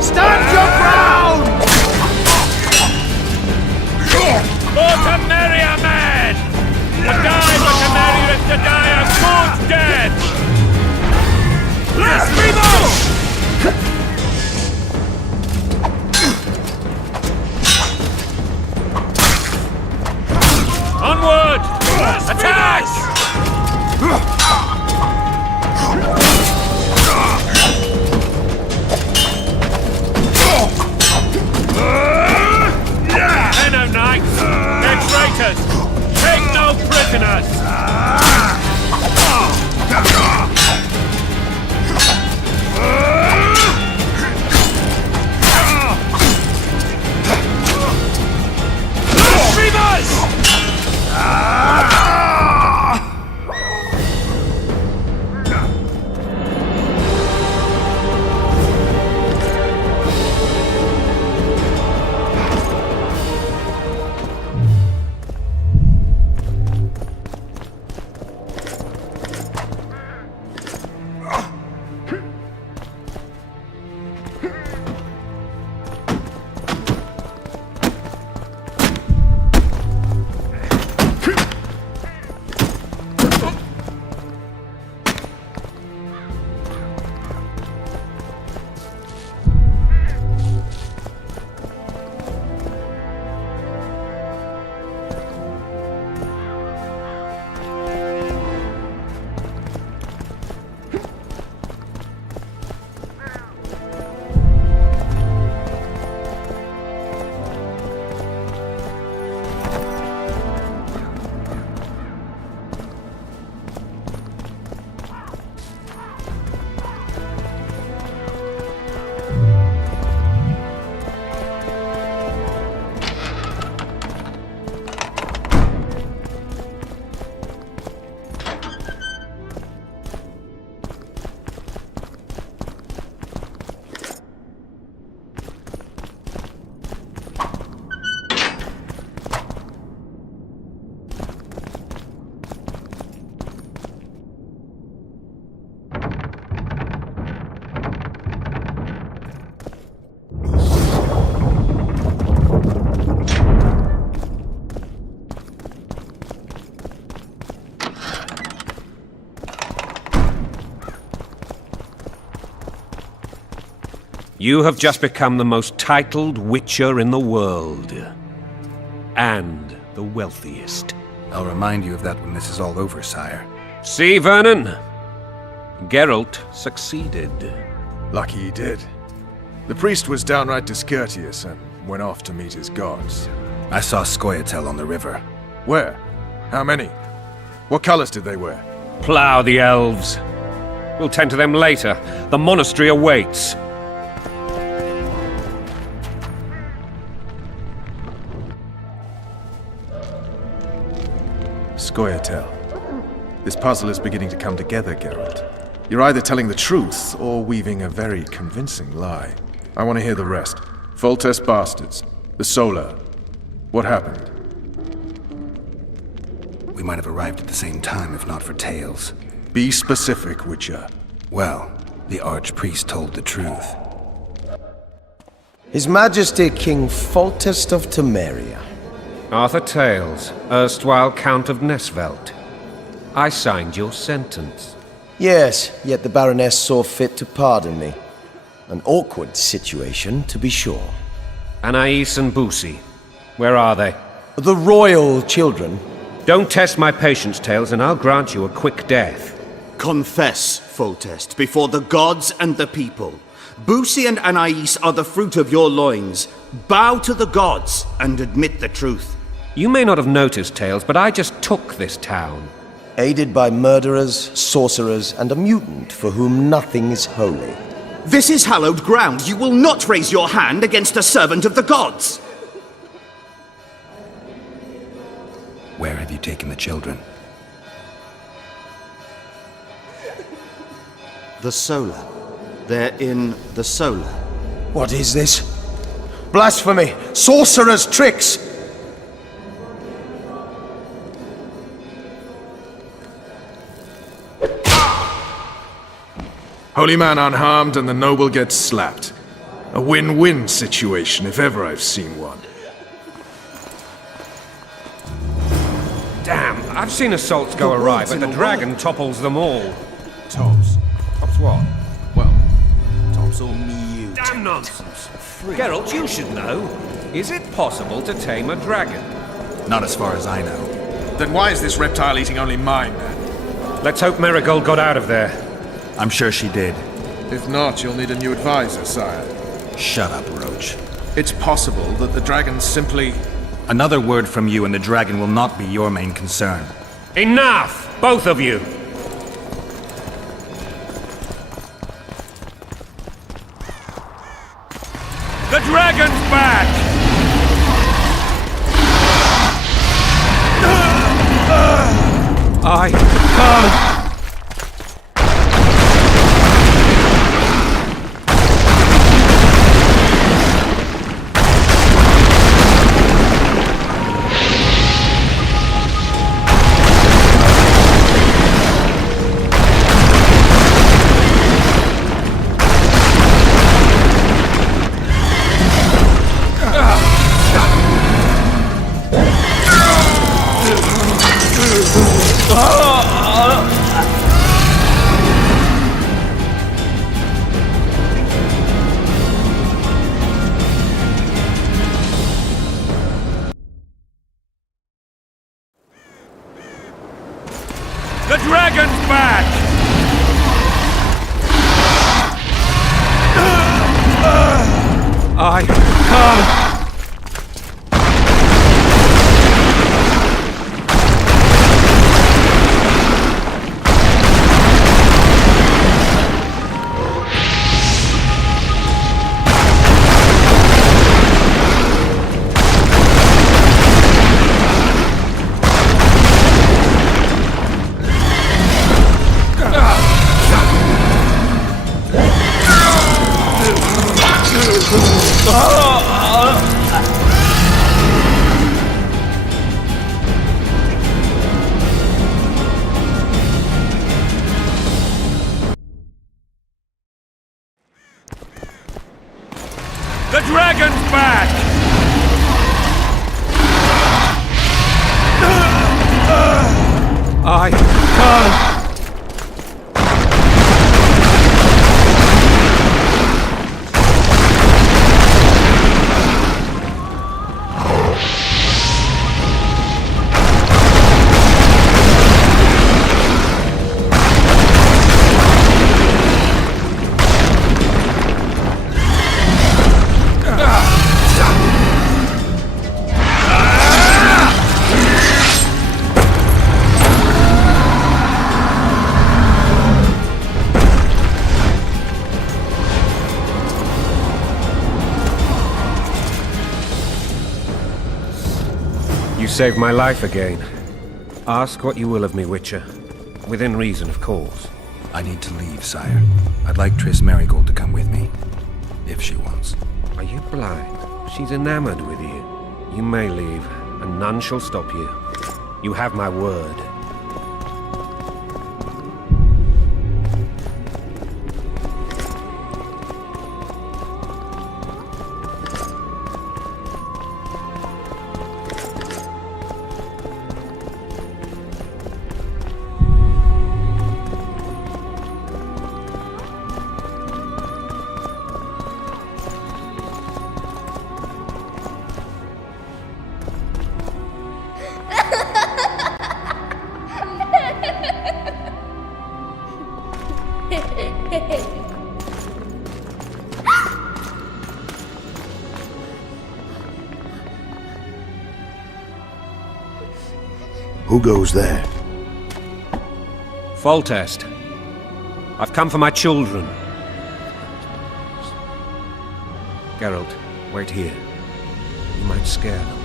Stand your ground! For Temeria, man! To die for Temeria is to die a good death! Let's reload! Onward! Attack! Hello, knights! They're traitors! Take no prisoners! Reavers! You have just become the most titled witcher in the world. And the wealthiest. I'll remind you of that when this is all over, sire. See, Vernon? Geralt succeeded. Lucky he did. The priest was downright discourteous and went off to meet his gods. I saw Scoia'tael on the river. Where? How many? What colors did they wear? Plough the elves. We'll tend to them later. The monastery awaits. Scoia'tael. This puzzle is beginning to come together, Geralt. You're either telling the truth or weaving a very convincing lie. I want to hear the rest. Foltest bastards. The Solar. What happened? We might have arrived at the same time if not for tales. Be specific, Witcher. Well, the Archpriest told the truth. His Majesty King Foltest of Temeria. Arthur Tales, erstwhile Count of Nesvelt. I signed your sentence. Yes, yet the Baroness saw fit to pardon me. An awkward situation, to be sure. Anais and Boussy, where are they? The royal children. Don't test my patience, Tales, and I'll grant you a quick death. Confess, Foltest, before the gods and the people. Busi and Anais are the fruit of your loins. Bow to the gods and admit the truth. You may not have noticed, Tails, but I just took this town. Aided by murderers, sorcerers, and a mutant for whom nothing is holy. This is hallowed ground. You will not raise your hand against a servant of the gods. Where have you taken the children? The Solar. They're in the Solar. What is this? Blasphemy! Sorcerers' tricks! Holy man unharmed and the noble gets slapped. A win-win situation, if ever I've seen one. Damn, I've seen assaults go awry, but the dragon topples them all. Tops. Tops what? Well, tops all mute. Damn nonsense! Geralt, you should know. Is it possible to tame a dragon? Not as far as I know. Then why is this reptile eating only mine, then? Let's hope Marigold got out of there. I'm sure she did. If not, you'll need a new advisor, sire. Shut up, Roach. It's possible that the dragon simply... Another word from you and the dragon will not be your main concern. Enough! Both of you! The dragon's back! I can't... The dragon's back! I can't... The dragon's back! I can't... You saved my life again. Ask what you will of me, Witcher. Within reason, of course. I need to leave, sire. I'd like Triss Marigold to come with me. If she wants. Are you blind? She's enamored with you. You may leave, and none shall stop you. You have my word. Who goes there? Foltest. I've come for my children. Geralt, wait here. You might scare them.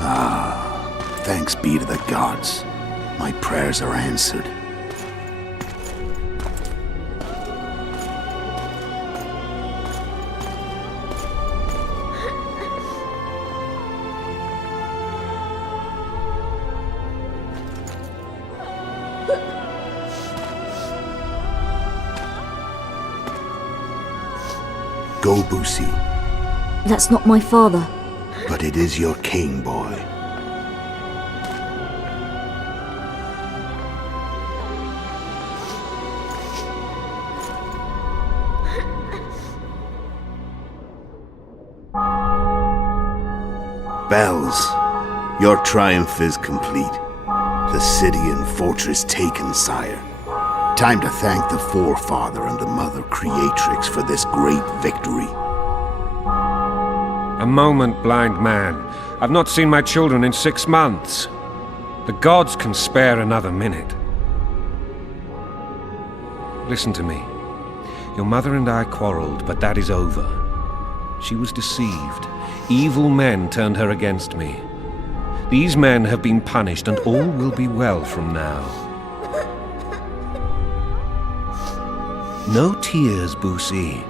Ah, thanks be to the gods. My prayers are answered. Go, Busi. That's not my father. But it is your king, boy. Bells, your triumph is complete. The city and fortress taken, sire. Time to thank the Forefather and the Mother Creatrix for this great victory. A moment, blind man. I've not seen my children in 6 months. The gods can spare another minute. Listen to me. Your mother and I quarreled, but that is over. She was deceived. Evil men turned her against me. These men have been punished, and all will be well from now. No tears, Busi.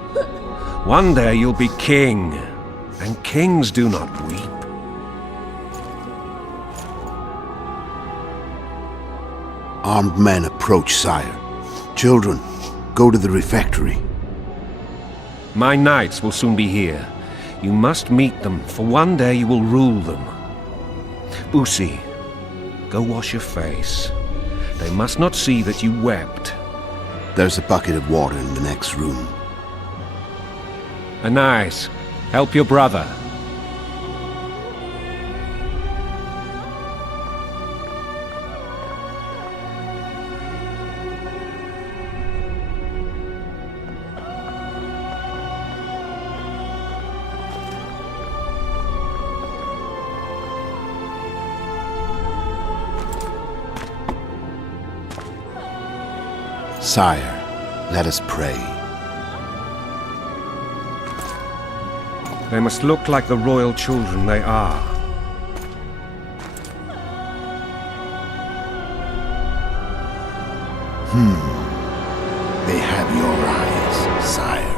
One day you'll be king, and kings do not weep. Armed men approach, sire. Children, go to the refectory. My knights will soon be here. You must meet them, for one day you will rule them. Busi, go wash your face. They must not see that you wept. There's a bucket of water in the next room. Anais, help your brother. Sire, let us pray. They must look like the royal children they are. They have your eyes, sire.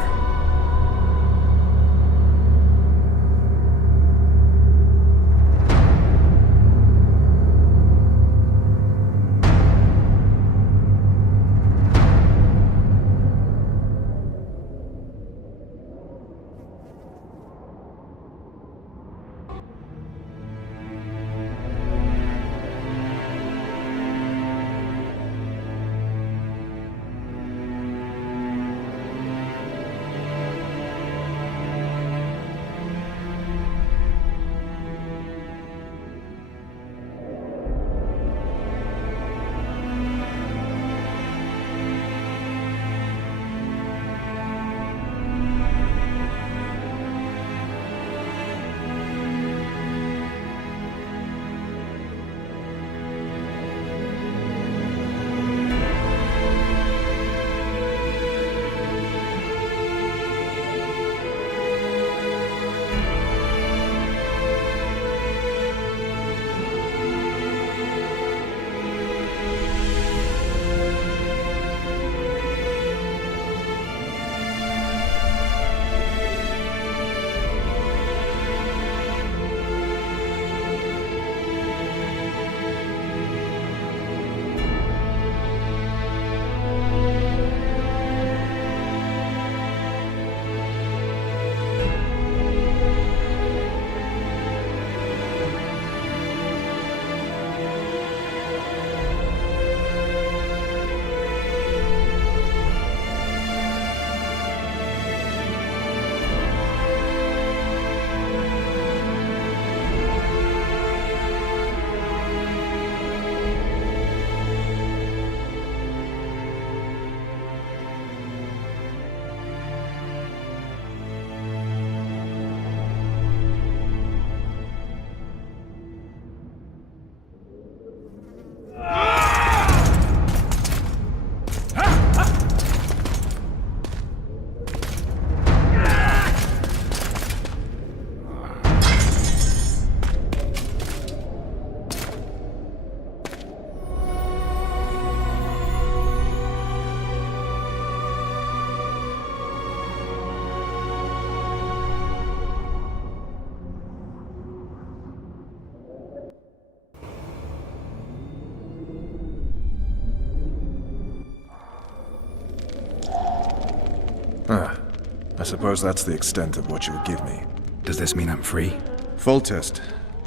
suppose that's the extent of what you'll give me. Does this mean I'm free? Foltest,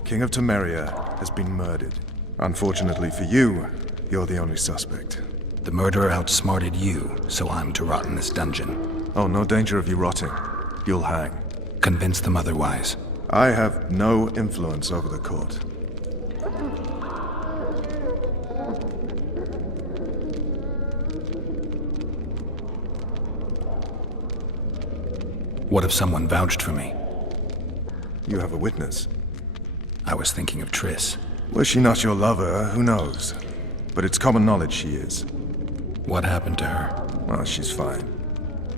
King of Temeria, has been murdered. Unfortunately for you, you're the only suspect. The murderer outsmarted you, so I'm to rot in this dungeon. Oh, no danger of you rotting. You'll hang. Convince them otherwise. I have no influence over the court. What if someone vouched for me? You have a witness. I was thinking of Triss. Was she not your lover? Who knows? But it's common knowledge she is. What happened to her? Well, she's fine.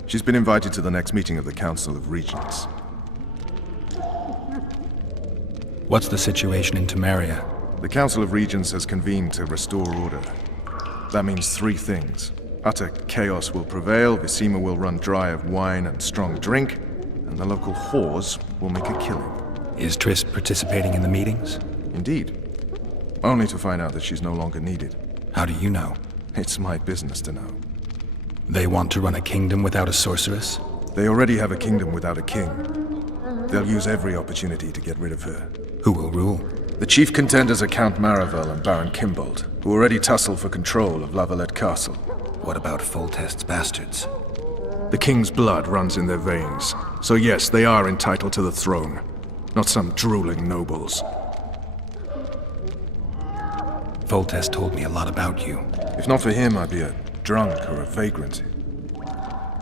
She's been invited to the next meeting of the Council of Regents. What's the situation in Temeria? The Council of Regents has convened to restore order. That means three things. Utter chaos will prevail, Visima will run dry of wine and strong drink, and the local whores will make a killing. Is Triss participating in the meetings? Indeed. Only to find out that she's no longer needed. How do you know? It's my business to know. They want to run a kingdom without a sorceress? They already have a kingdom without a king. They'll use every opportunity to get rid of her. Who will rule? The chief contenders are Count Maravel and Baron Kimbold, who already tussle for control of La Valette Castle. What about Foltest's bastards? The king's blood runs in their veins, so yes, they are entitled to the throne. Not some drooling nobles. Foltest told me a lot about you. If not for him, I'd be a drunk or a vagrant.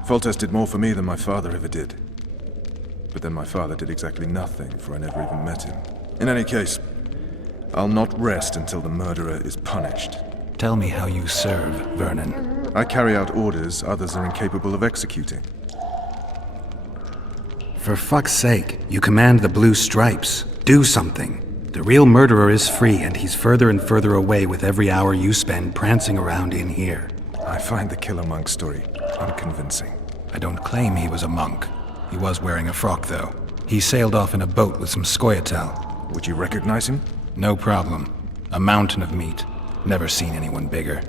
Foltest did more for me than my father ever did. But then my father did exactly nothing, for I never even met him. In any case, I'll not rest until the murderer is punished. Tell me how you serve, Vernon. I carry out orders others are incapable of executing. For fuck's sake, you command the Blue Stripes. Do something. The real murderer is free, and he's further and further away with every hour you spend prancing around in here. I find the Killer Monk story unconvincing. I don't claim he was a monk. He was wearing a frock, though. He sailed off in a boat with some Scoia'tael. Would you recognize him? No problem. A mountain of meat. Never seen anyone bigger.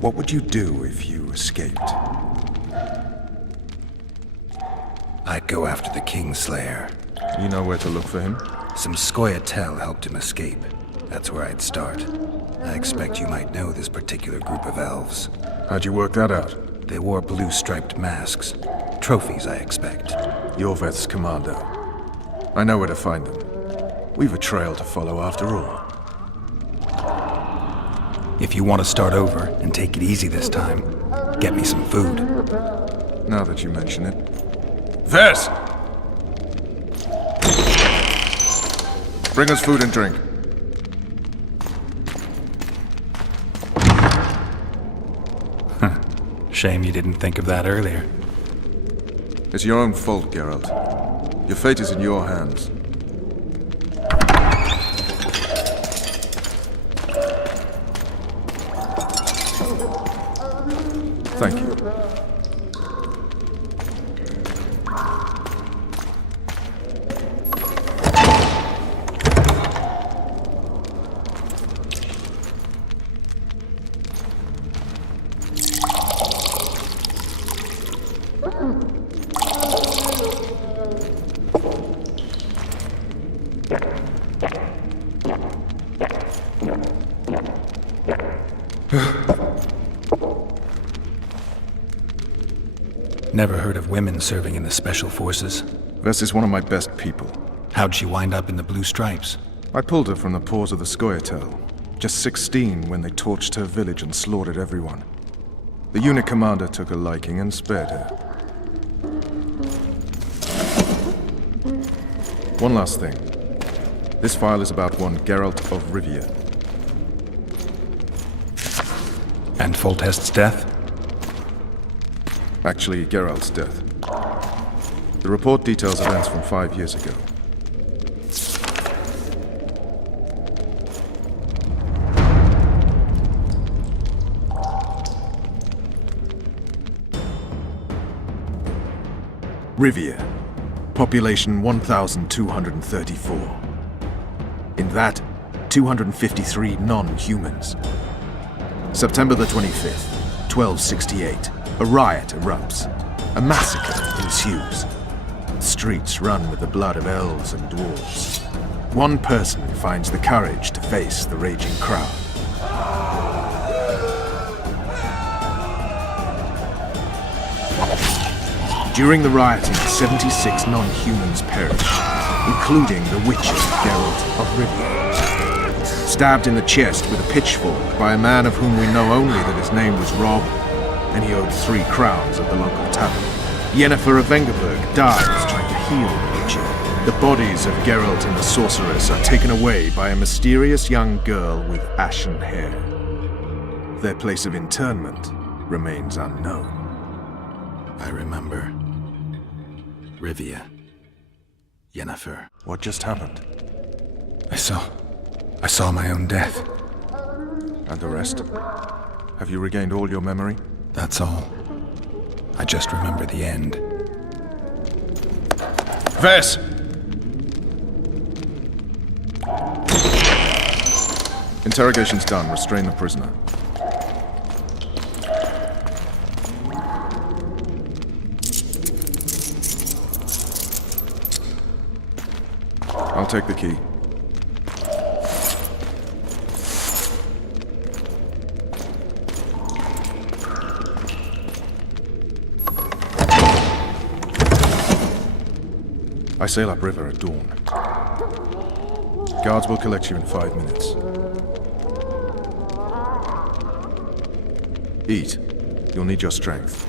What would you do if you escaped? I'd go after the Kingslayer. You know where to look for him? Some Scoia'tael helped him escape. That's where I'd start. I expect you might know this particular group of elves. How'd you work that out? They wore blue-striped masks. Trophies, I expect. Yorveth's commando. I know where to find them. We've a trail to follow after all. If you want to start over and take it easy this time, get me some food. Now that you mention it. Vess! Bring us food and drink. Shame you didn't think of that earlier. It's your own fault, Geralt. Your fate is in your hands. Thank you. Never heard of women serving in the Special Forces. Vess is one of my best people. How'd she wind up in the Blue Stripes? I pulled her from the paws of the Scoia'tael. Just 16 when they torched her village and slaughtered everyone. The unit commander took a liking and spared her. One last thing. This file is about one Geralt of Rivia. And Foltest's death? Actually, Geralt's death. The report details events from 5 years ago. Rivia. Population 1,234. In that, 253 non-humans. September the 25th, 1268. A riot erupts. A massacre ensues. The streets run with the blood of elves and dwarves. One person finds the courage to face the raging crowd. During the rioting, 76 non-humans perished, including the Witcher, Geralt of Rivia. Stabbed in the chest with a pitchfork by a man of whom we know only that his name was Rob, and he owed 3 crowns at the local tavern. Yennefer of Vengerberg dies trying to heal the Witcher. The bodies of Geralt and the sorceress are taken away by a mysterious young girl with ashen hair. Their place of interment remains unknown. I remember. Rivia. Yennefer. What just happened? I saw my own death. And the rest? Have you regained all your memory? That's all. I just remember the end. Vess! Interrogation's done. Restrain the prisoner. I'll take the key. I sail upriver at dawn. Guards will collect you in 5 minutes. Eat. You'll need your strength.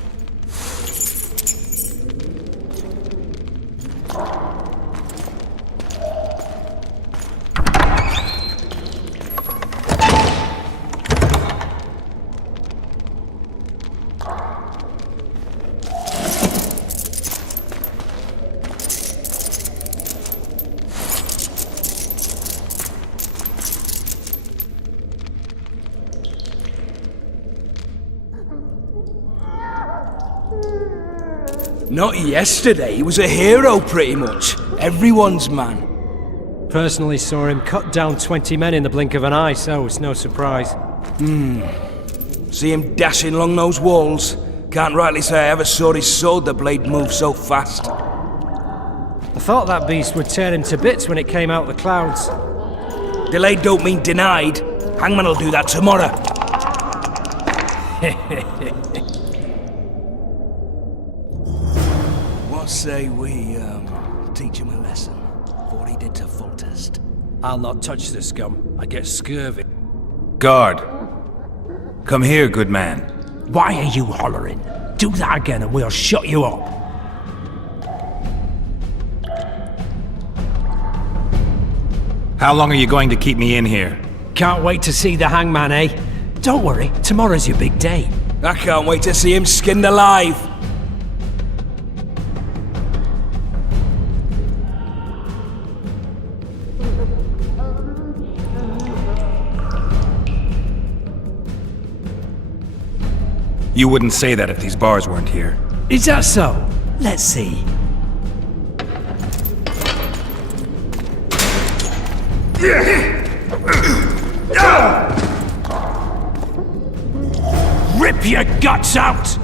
Not yesterday, he was a hero pretty much. Everyone's man. Personally saw him cut down 20 men in the blink of an eye, so it's no surprise. See him dashing along those walls? Can't rightly say I ever saw his sword the blade move so fast. I thought that beast would tear him to bits when it came out of the clouds. Delayed don't mean denied. Hangman will do that tomorrow. What say we, teach him a lesson? For what he did to Foltest. I'll not touch the scum. I get scurvy. Guard! Come here, good man. Why are you hollering? Do that again and we'll shut you up. How long are you going to keep me in here? Can't wait to see the hangman, eh? Don't worry, tomorrow's your big day. I can't wait to see him skinned alive. You wouldn't say that if these bars weren't here. Is that so? Let's see. Rip your guts out!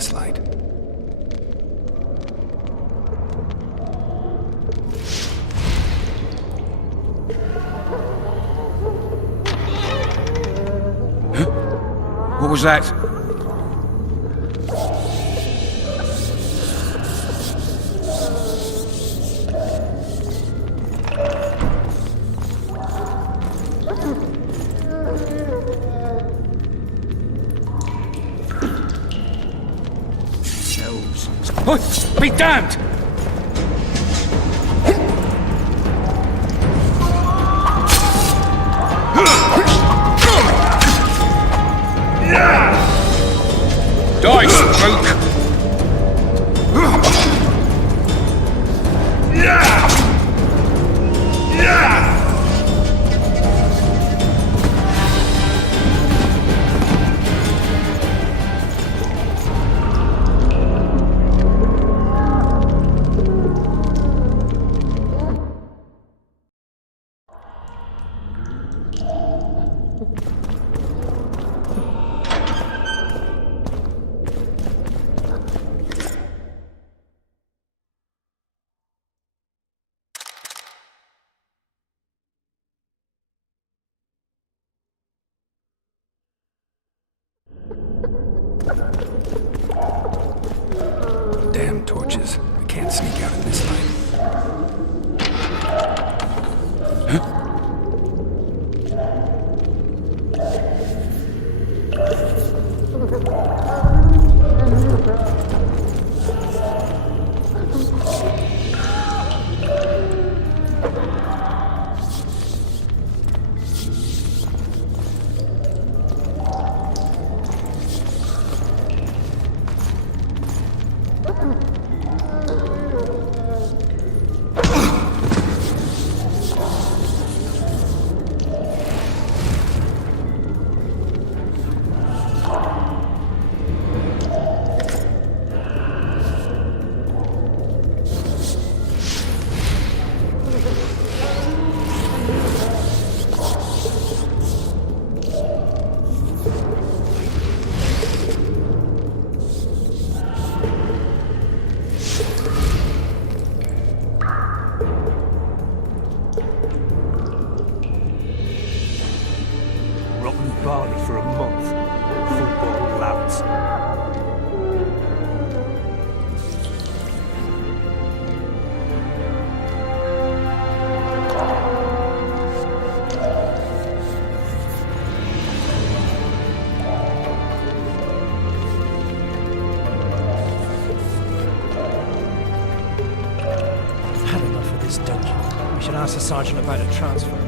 this light. What was that? Oh, be damned! Die, spook! Damn torches. I can't sneak out in this light. Barley for a month. Full-born lads. Had enough of this dungeon. We should ask the sergeant about a transfer.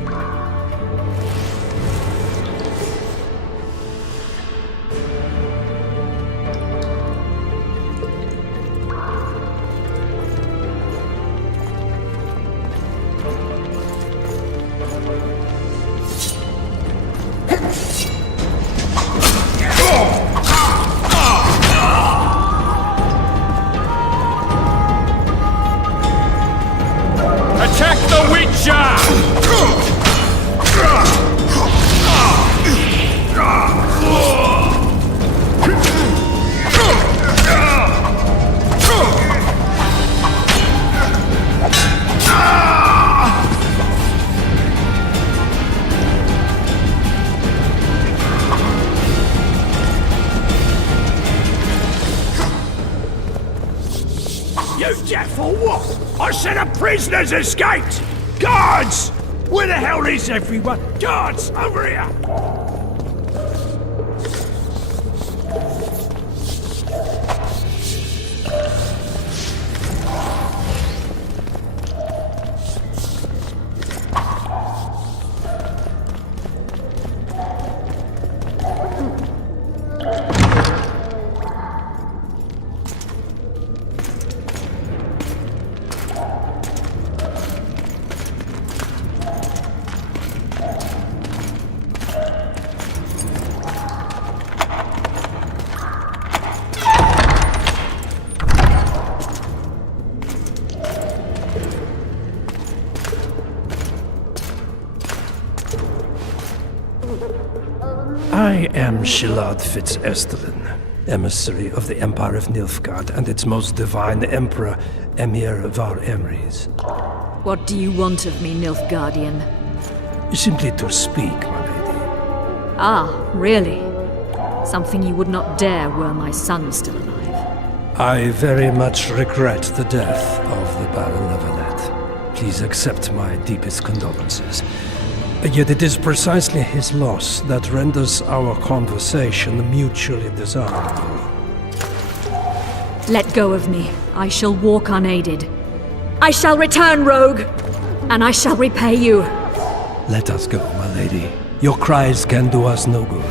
Attack the Witcher! You deaf or what? I said a prisoner's escaped! Guards! Where the hell is everyone? Guards, over here! I am Shilard Fitz-Estelin. emissary of the Empire of Nilfgaard and its most divine Emperor, Emir Var Emrys. What do you want of me, Nilfgaardian? Simply to speak, my lady. Ah, really? Something you would not dare were my son still alive. I very much regret the death of the Baron Lavalette. Please accept my deepest condolences. Yet it is precisely his loss that renders our conversation mutually desirable. Let go of me. I shall walk unaided. I shall return, rogue! And I shall repay you. Let us go, my lady. Your cries can do us no good.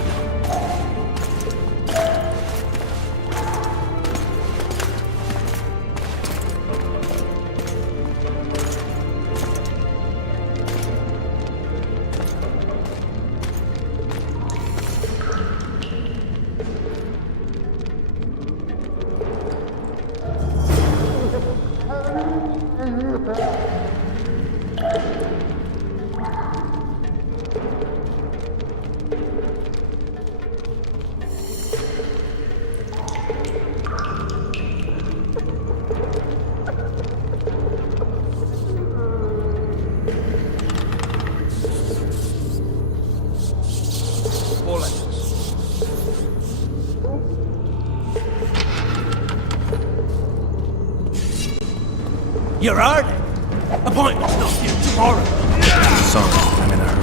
You're early. Appointment's not due tomorrow. Sorry, I'm in a hurry.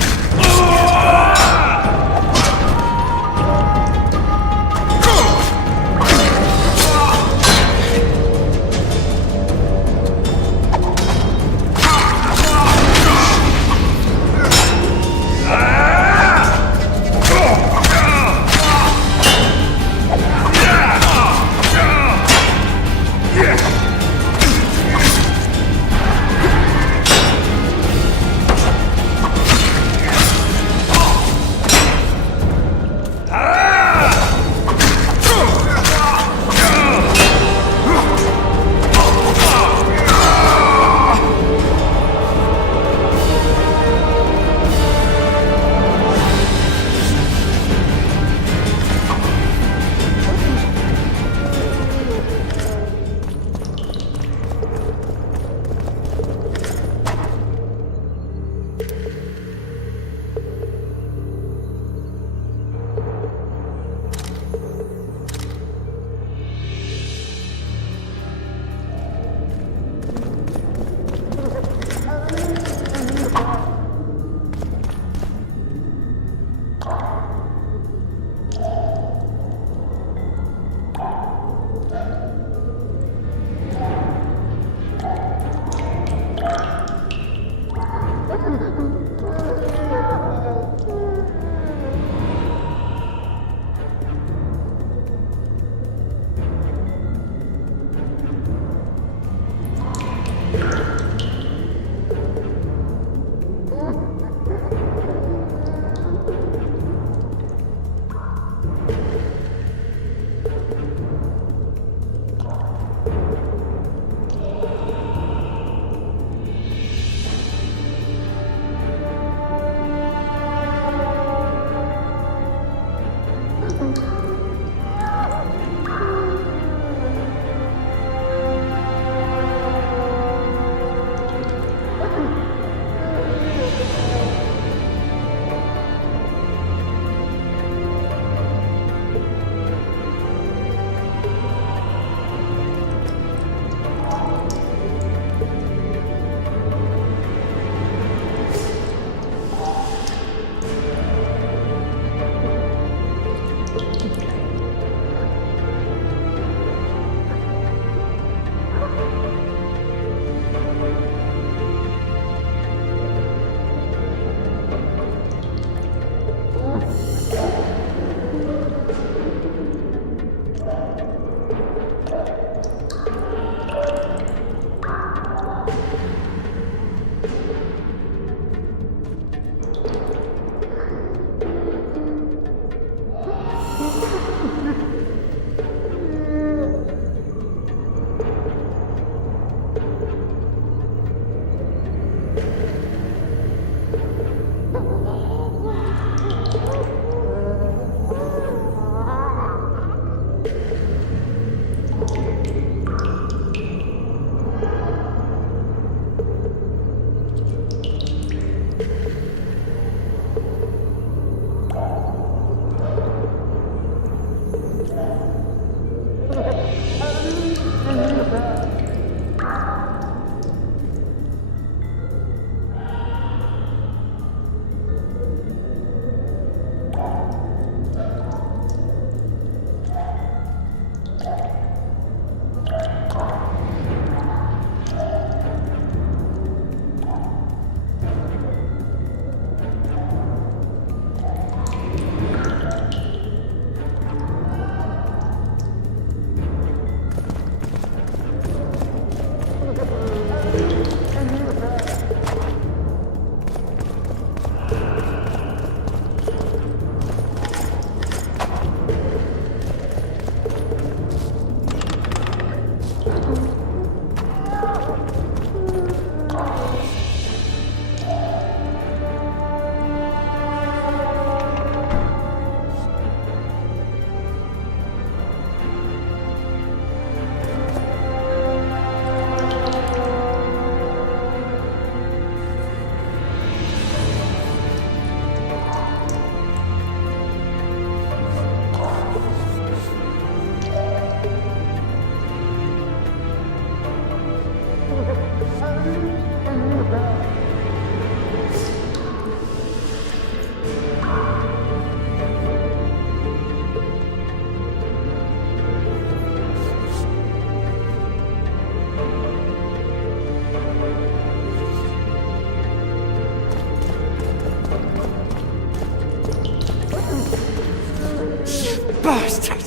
Bastard!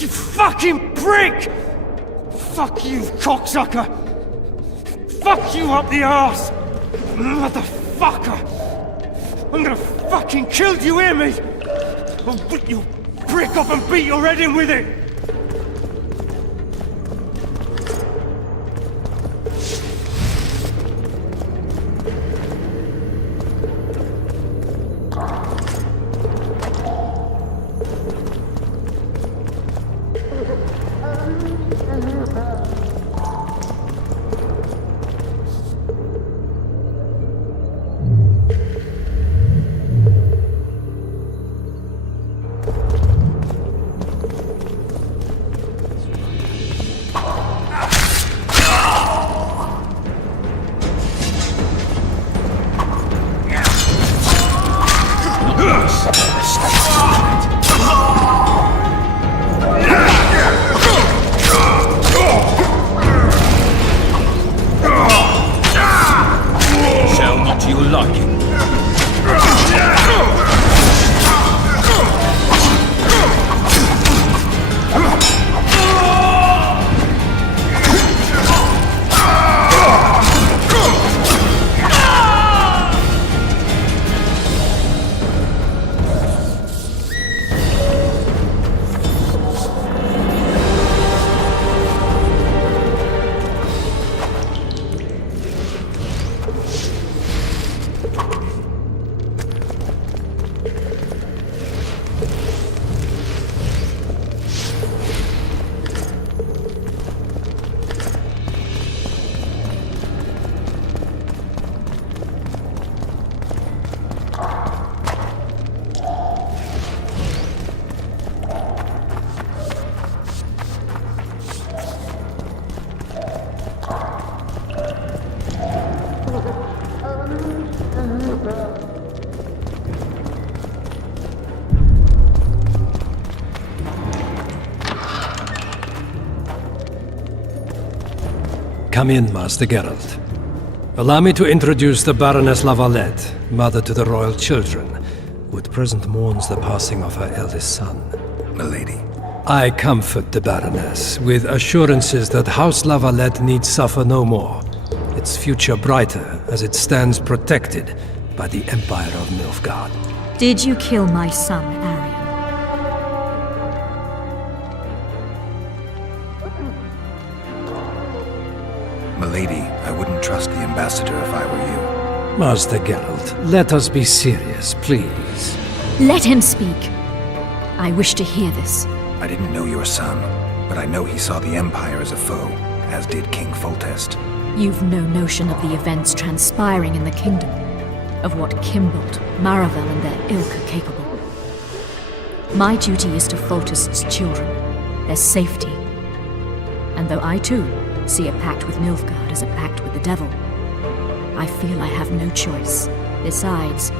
You fucking prick! Fuck you, cocksucker! Fuck you up the arse! Motherfucker! I'm gonna fucking kill you, hear me? I'll rip your prick up and beat your head in with it! Come in, Master Geralt. Allow me to introduce the Baroness Lavalette, mother to the royal children, who at present mourns the passing of her eldest son. Milady. I comfort the Baroness with assurances that House Lavalette need suffer no more, its future brighter as it stands protected by the Empire of Nilfgaard. Did you kill my son, Arion? Milady, I wouldn't trust the ambassador if I were you. Master Geralt, let us be serious, please. Let him speak. I wish to hear this. I didn't know your son, but I know he saw the Empire as a foe, as did King Foltest. You've no notion of the events transpiring in the kingdom, of what Kimbold, Maravel and their ilk are capable. My duty is to Foltest's children, their safety. And though I too see a pact with Nilfgaard as a pact with the devil, I feel I have no choice. Besides,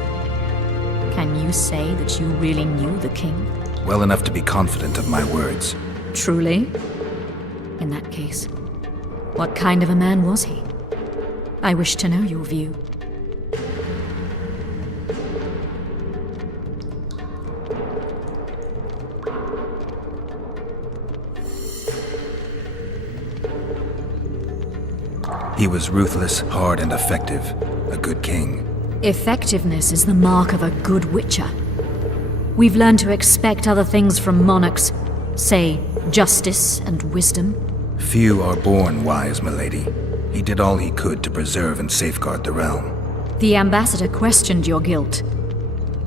can you say that you really knew the king? Well enough to be confident of my words. Truly? In that case, what kind of a man was he? I wish to know your view. He was ruthless, hard, and effective. A good king. Effectiveness is the mark of a good witcher. We've learned to expect other things from monarchs, say, justice and wisdom. Few are born wise, milady. He did all he could to preserve and safeguard the realm. The ambassador questioned your guilt.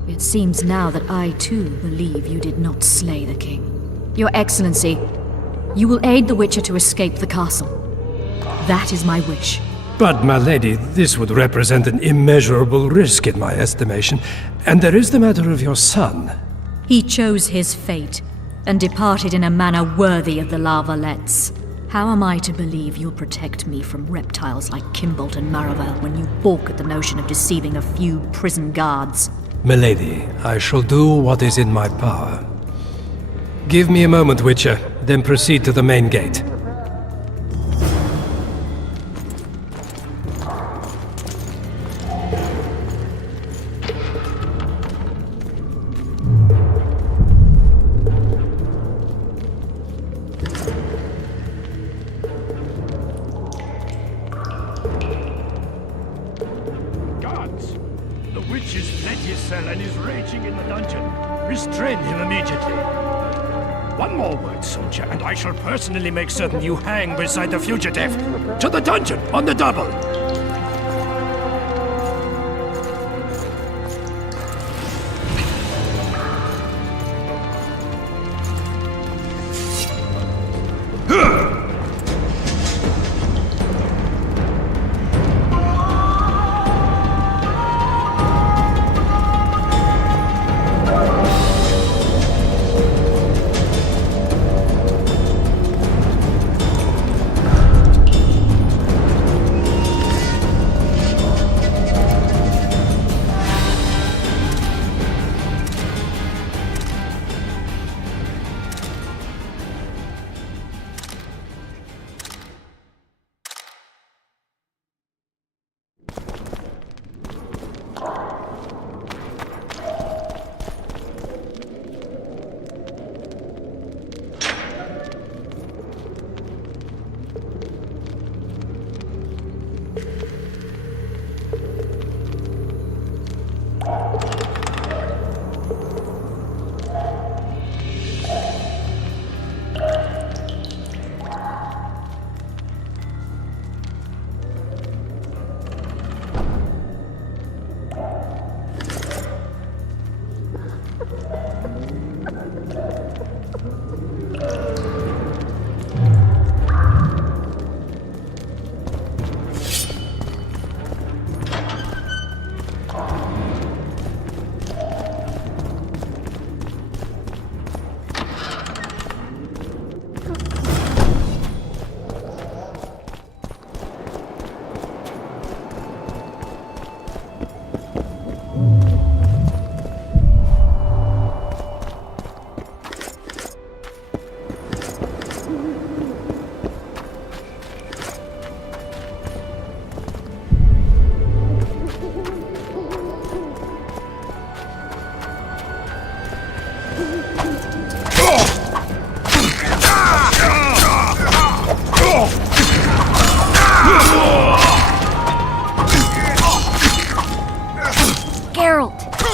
It seems now that I too believe you did not slay the king. Your Excellency, you will aid the Witcher to escape the castle. That is my wish. But, my lady, this would represent an immeasurable risk in my estimation. And there is the matter of your son. He chose his fate, and departed in a manner worthy of the Lavalettes. How am I to believe you'll protect me from reptiles like Kimbolt and Maravel when you balk at the notion of deceiving a few prison guards? Milady, I shall do what is in my power. Give me a moment, Witcher, then proceed to the main gate. Guards! The witch has fled his cell and is raging in the dungeon. Restrain him immediately. One more word, soldier, and I shall personally make certain you hang beside the fugitive. To the dungeon, on the double!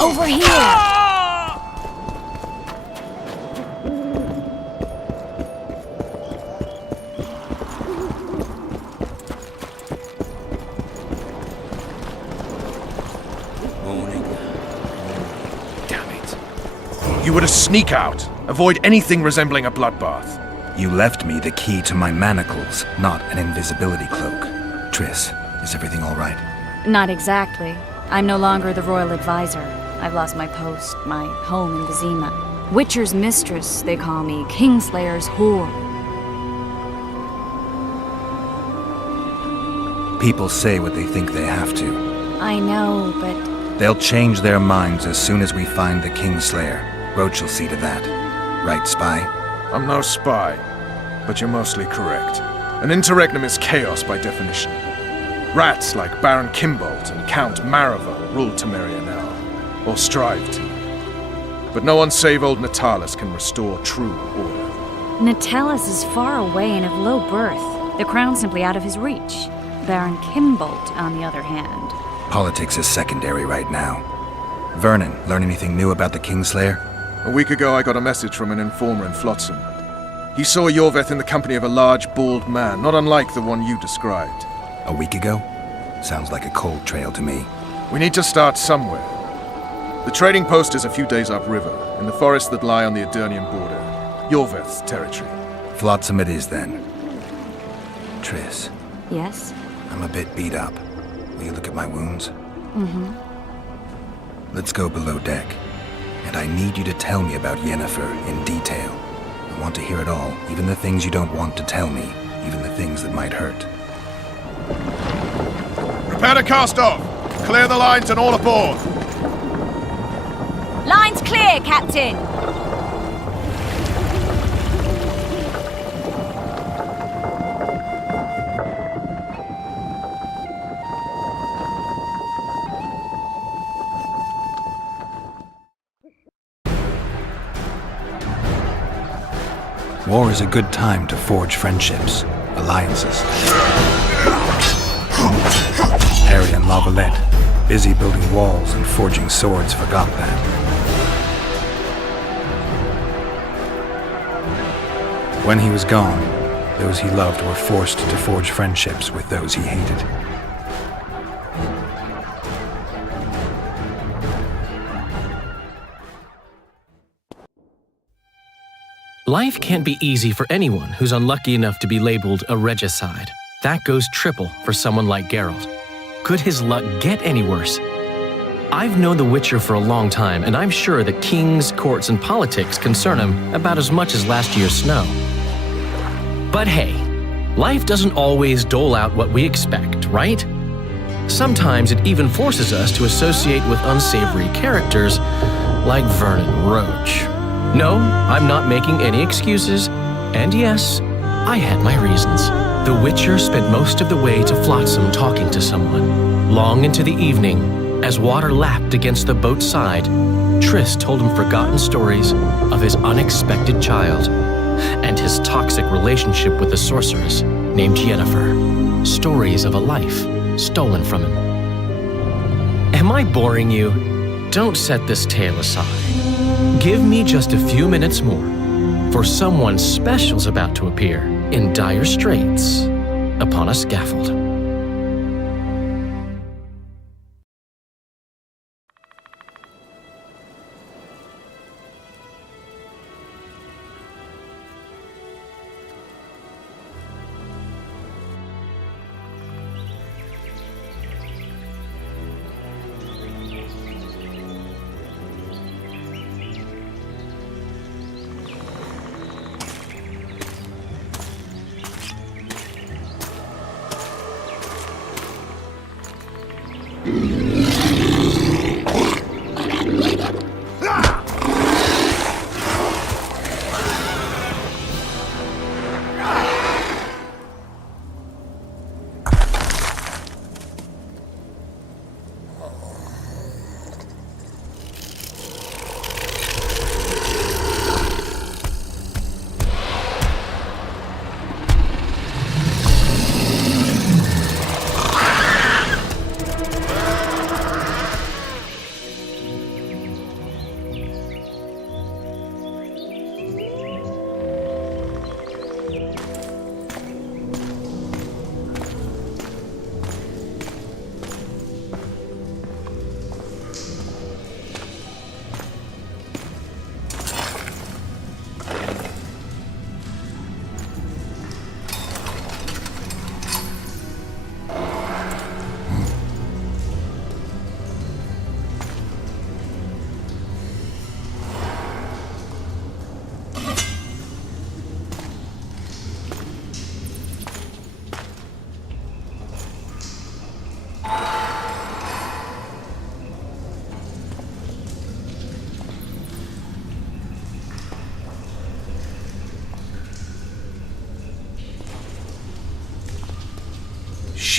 Over here! Morning. Damn it. You were to sneak out. Avoid anything resembling a bloodbath. You left me the key to my manacles, not an invisibility cloak. Triss, is everything all right? Not exactly. I'm no longer the royal advisor. I've lost my post, my home in Vizima. Witcher's mistress, they call me. Kingslayer's whore. People say what they think they have to. I know, but... They'll change their minds as soon as we find the Kingslayer. Roach will see to that. Right, Spy? I'm no spy, but you're mostly correct. An interregnum is chaos by definition. Rats like Baron Kimbolt and Count Maravel rule Temeria now. Or strive to. But no one save old Natalis can restore true order. Natalis is far away and of low birth. The crown's simply out of his reach. Baron Kimbolt, on the other hand. Politics is secondary right now. Vernon, learn anything new about the Kingslayer? A week ago I got a message from an informer in Flotsam. He saw Yorveth in the company of a large, bald man, not unlike the one you described. A week ago? Sounds like a cold trail to me. We need to start somewhere. The trading post is a few days upriver, in the forests that lie on the Edirnian border. Yorveth's territory. Flotsam it is, then. Triss. Yes? I'm a bit beat up. Will you look at my wounds? Mm-hmm. Let's go below deck. And I need you to tell me about Yennefer in detail. I want to hear it all, even the things you don't want to tell me, even the things that might hurt. Prepare to cast off! Clear the lines and all aboard! Line's clear, Captain! War is a good time to forge friendships, alliances. Harry and Lavalette, busy building walls and forging swords, forgot that. When he was gone, those he loved were forced to forge friendships with those he hated. Life can't be easy for anyone who's unlucky enough to be labeled a regicide. That goes triple for someone like Geralt. Could his luck get any worse? I've known the Witcher for a long time, and I'm sure that kings, courts, and politics concern him about as much as last year's snow. But hey, life doesn't always dole out what we expect, right? Sometimes it even forces us to associate with unsavory characters like Vernon Roach. No, I'm not making any excuses, and yes, I had my reasons. The Witcher spent most of the way to Flotsam talking to someone. Long into the evening, as water lapped against the boat's side, Triss told him forgotten stories of his unexpected child and his toxic relationship with a sorceress named Yennefer. Stories of a life stolen from him. Am I boring you? Don't set this tale aside. Give me just a few minutes more, for someone special's about to appear in dire straits upon a scaffold.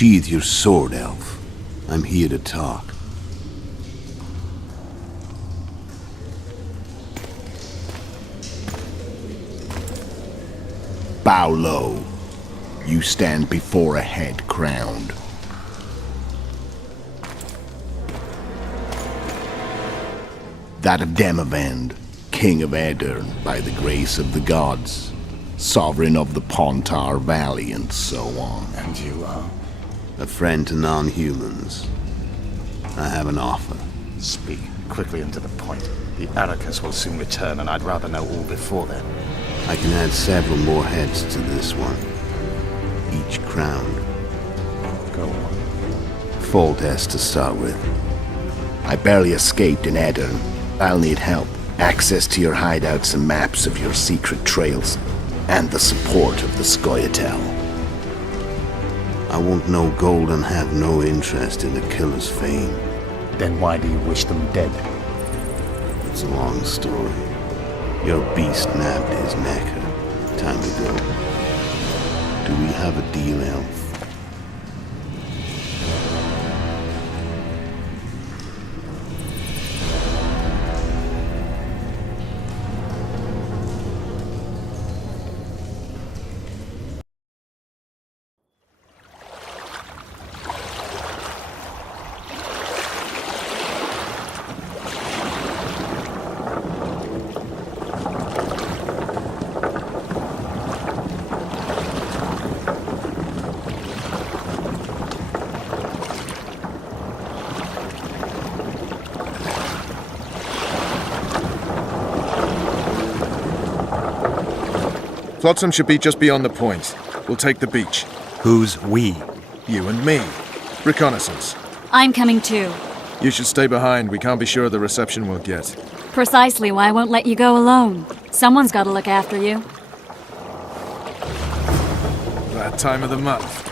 Sheathe your sword, elf. I'm here to talk. Bow low. You stand before a head crowned. That of Demavend, king of Aedirn, by the grace of the gods. sovereign of the Pontar Valley and so on. And you are? A friend to non-humans. I have an offer. Speak quickly and to the point. The Arrakis will soon return, and I'd rather know all before then. I can add several more heads to this one. Each crowned. Go on. Foltest to start with. I barely escaped in Edirn. I'll need help. Access to your hideouts and maps of your secret trails. And the support of the Scoia'tael. I want no gold and have no interest in the killer's fame. Then why do you wish them dead? It's a long story. Your beast nabbed his necker. Time to go. Do we have a deal, Elf? Flotsam should be just beyond the point. We'll take the beach. Who's we? You and me. Reconnaissance. I'm coming too. You should stay behind. We can't be sure of the reception we'll get. Precisely why I won't let you go alone. Someone's got to look after you. That time of the month.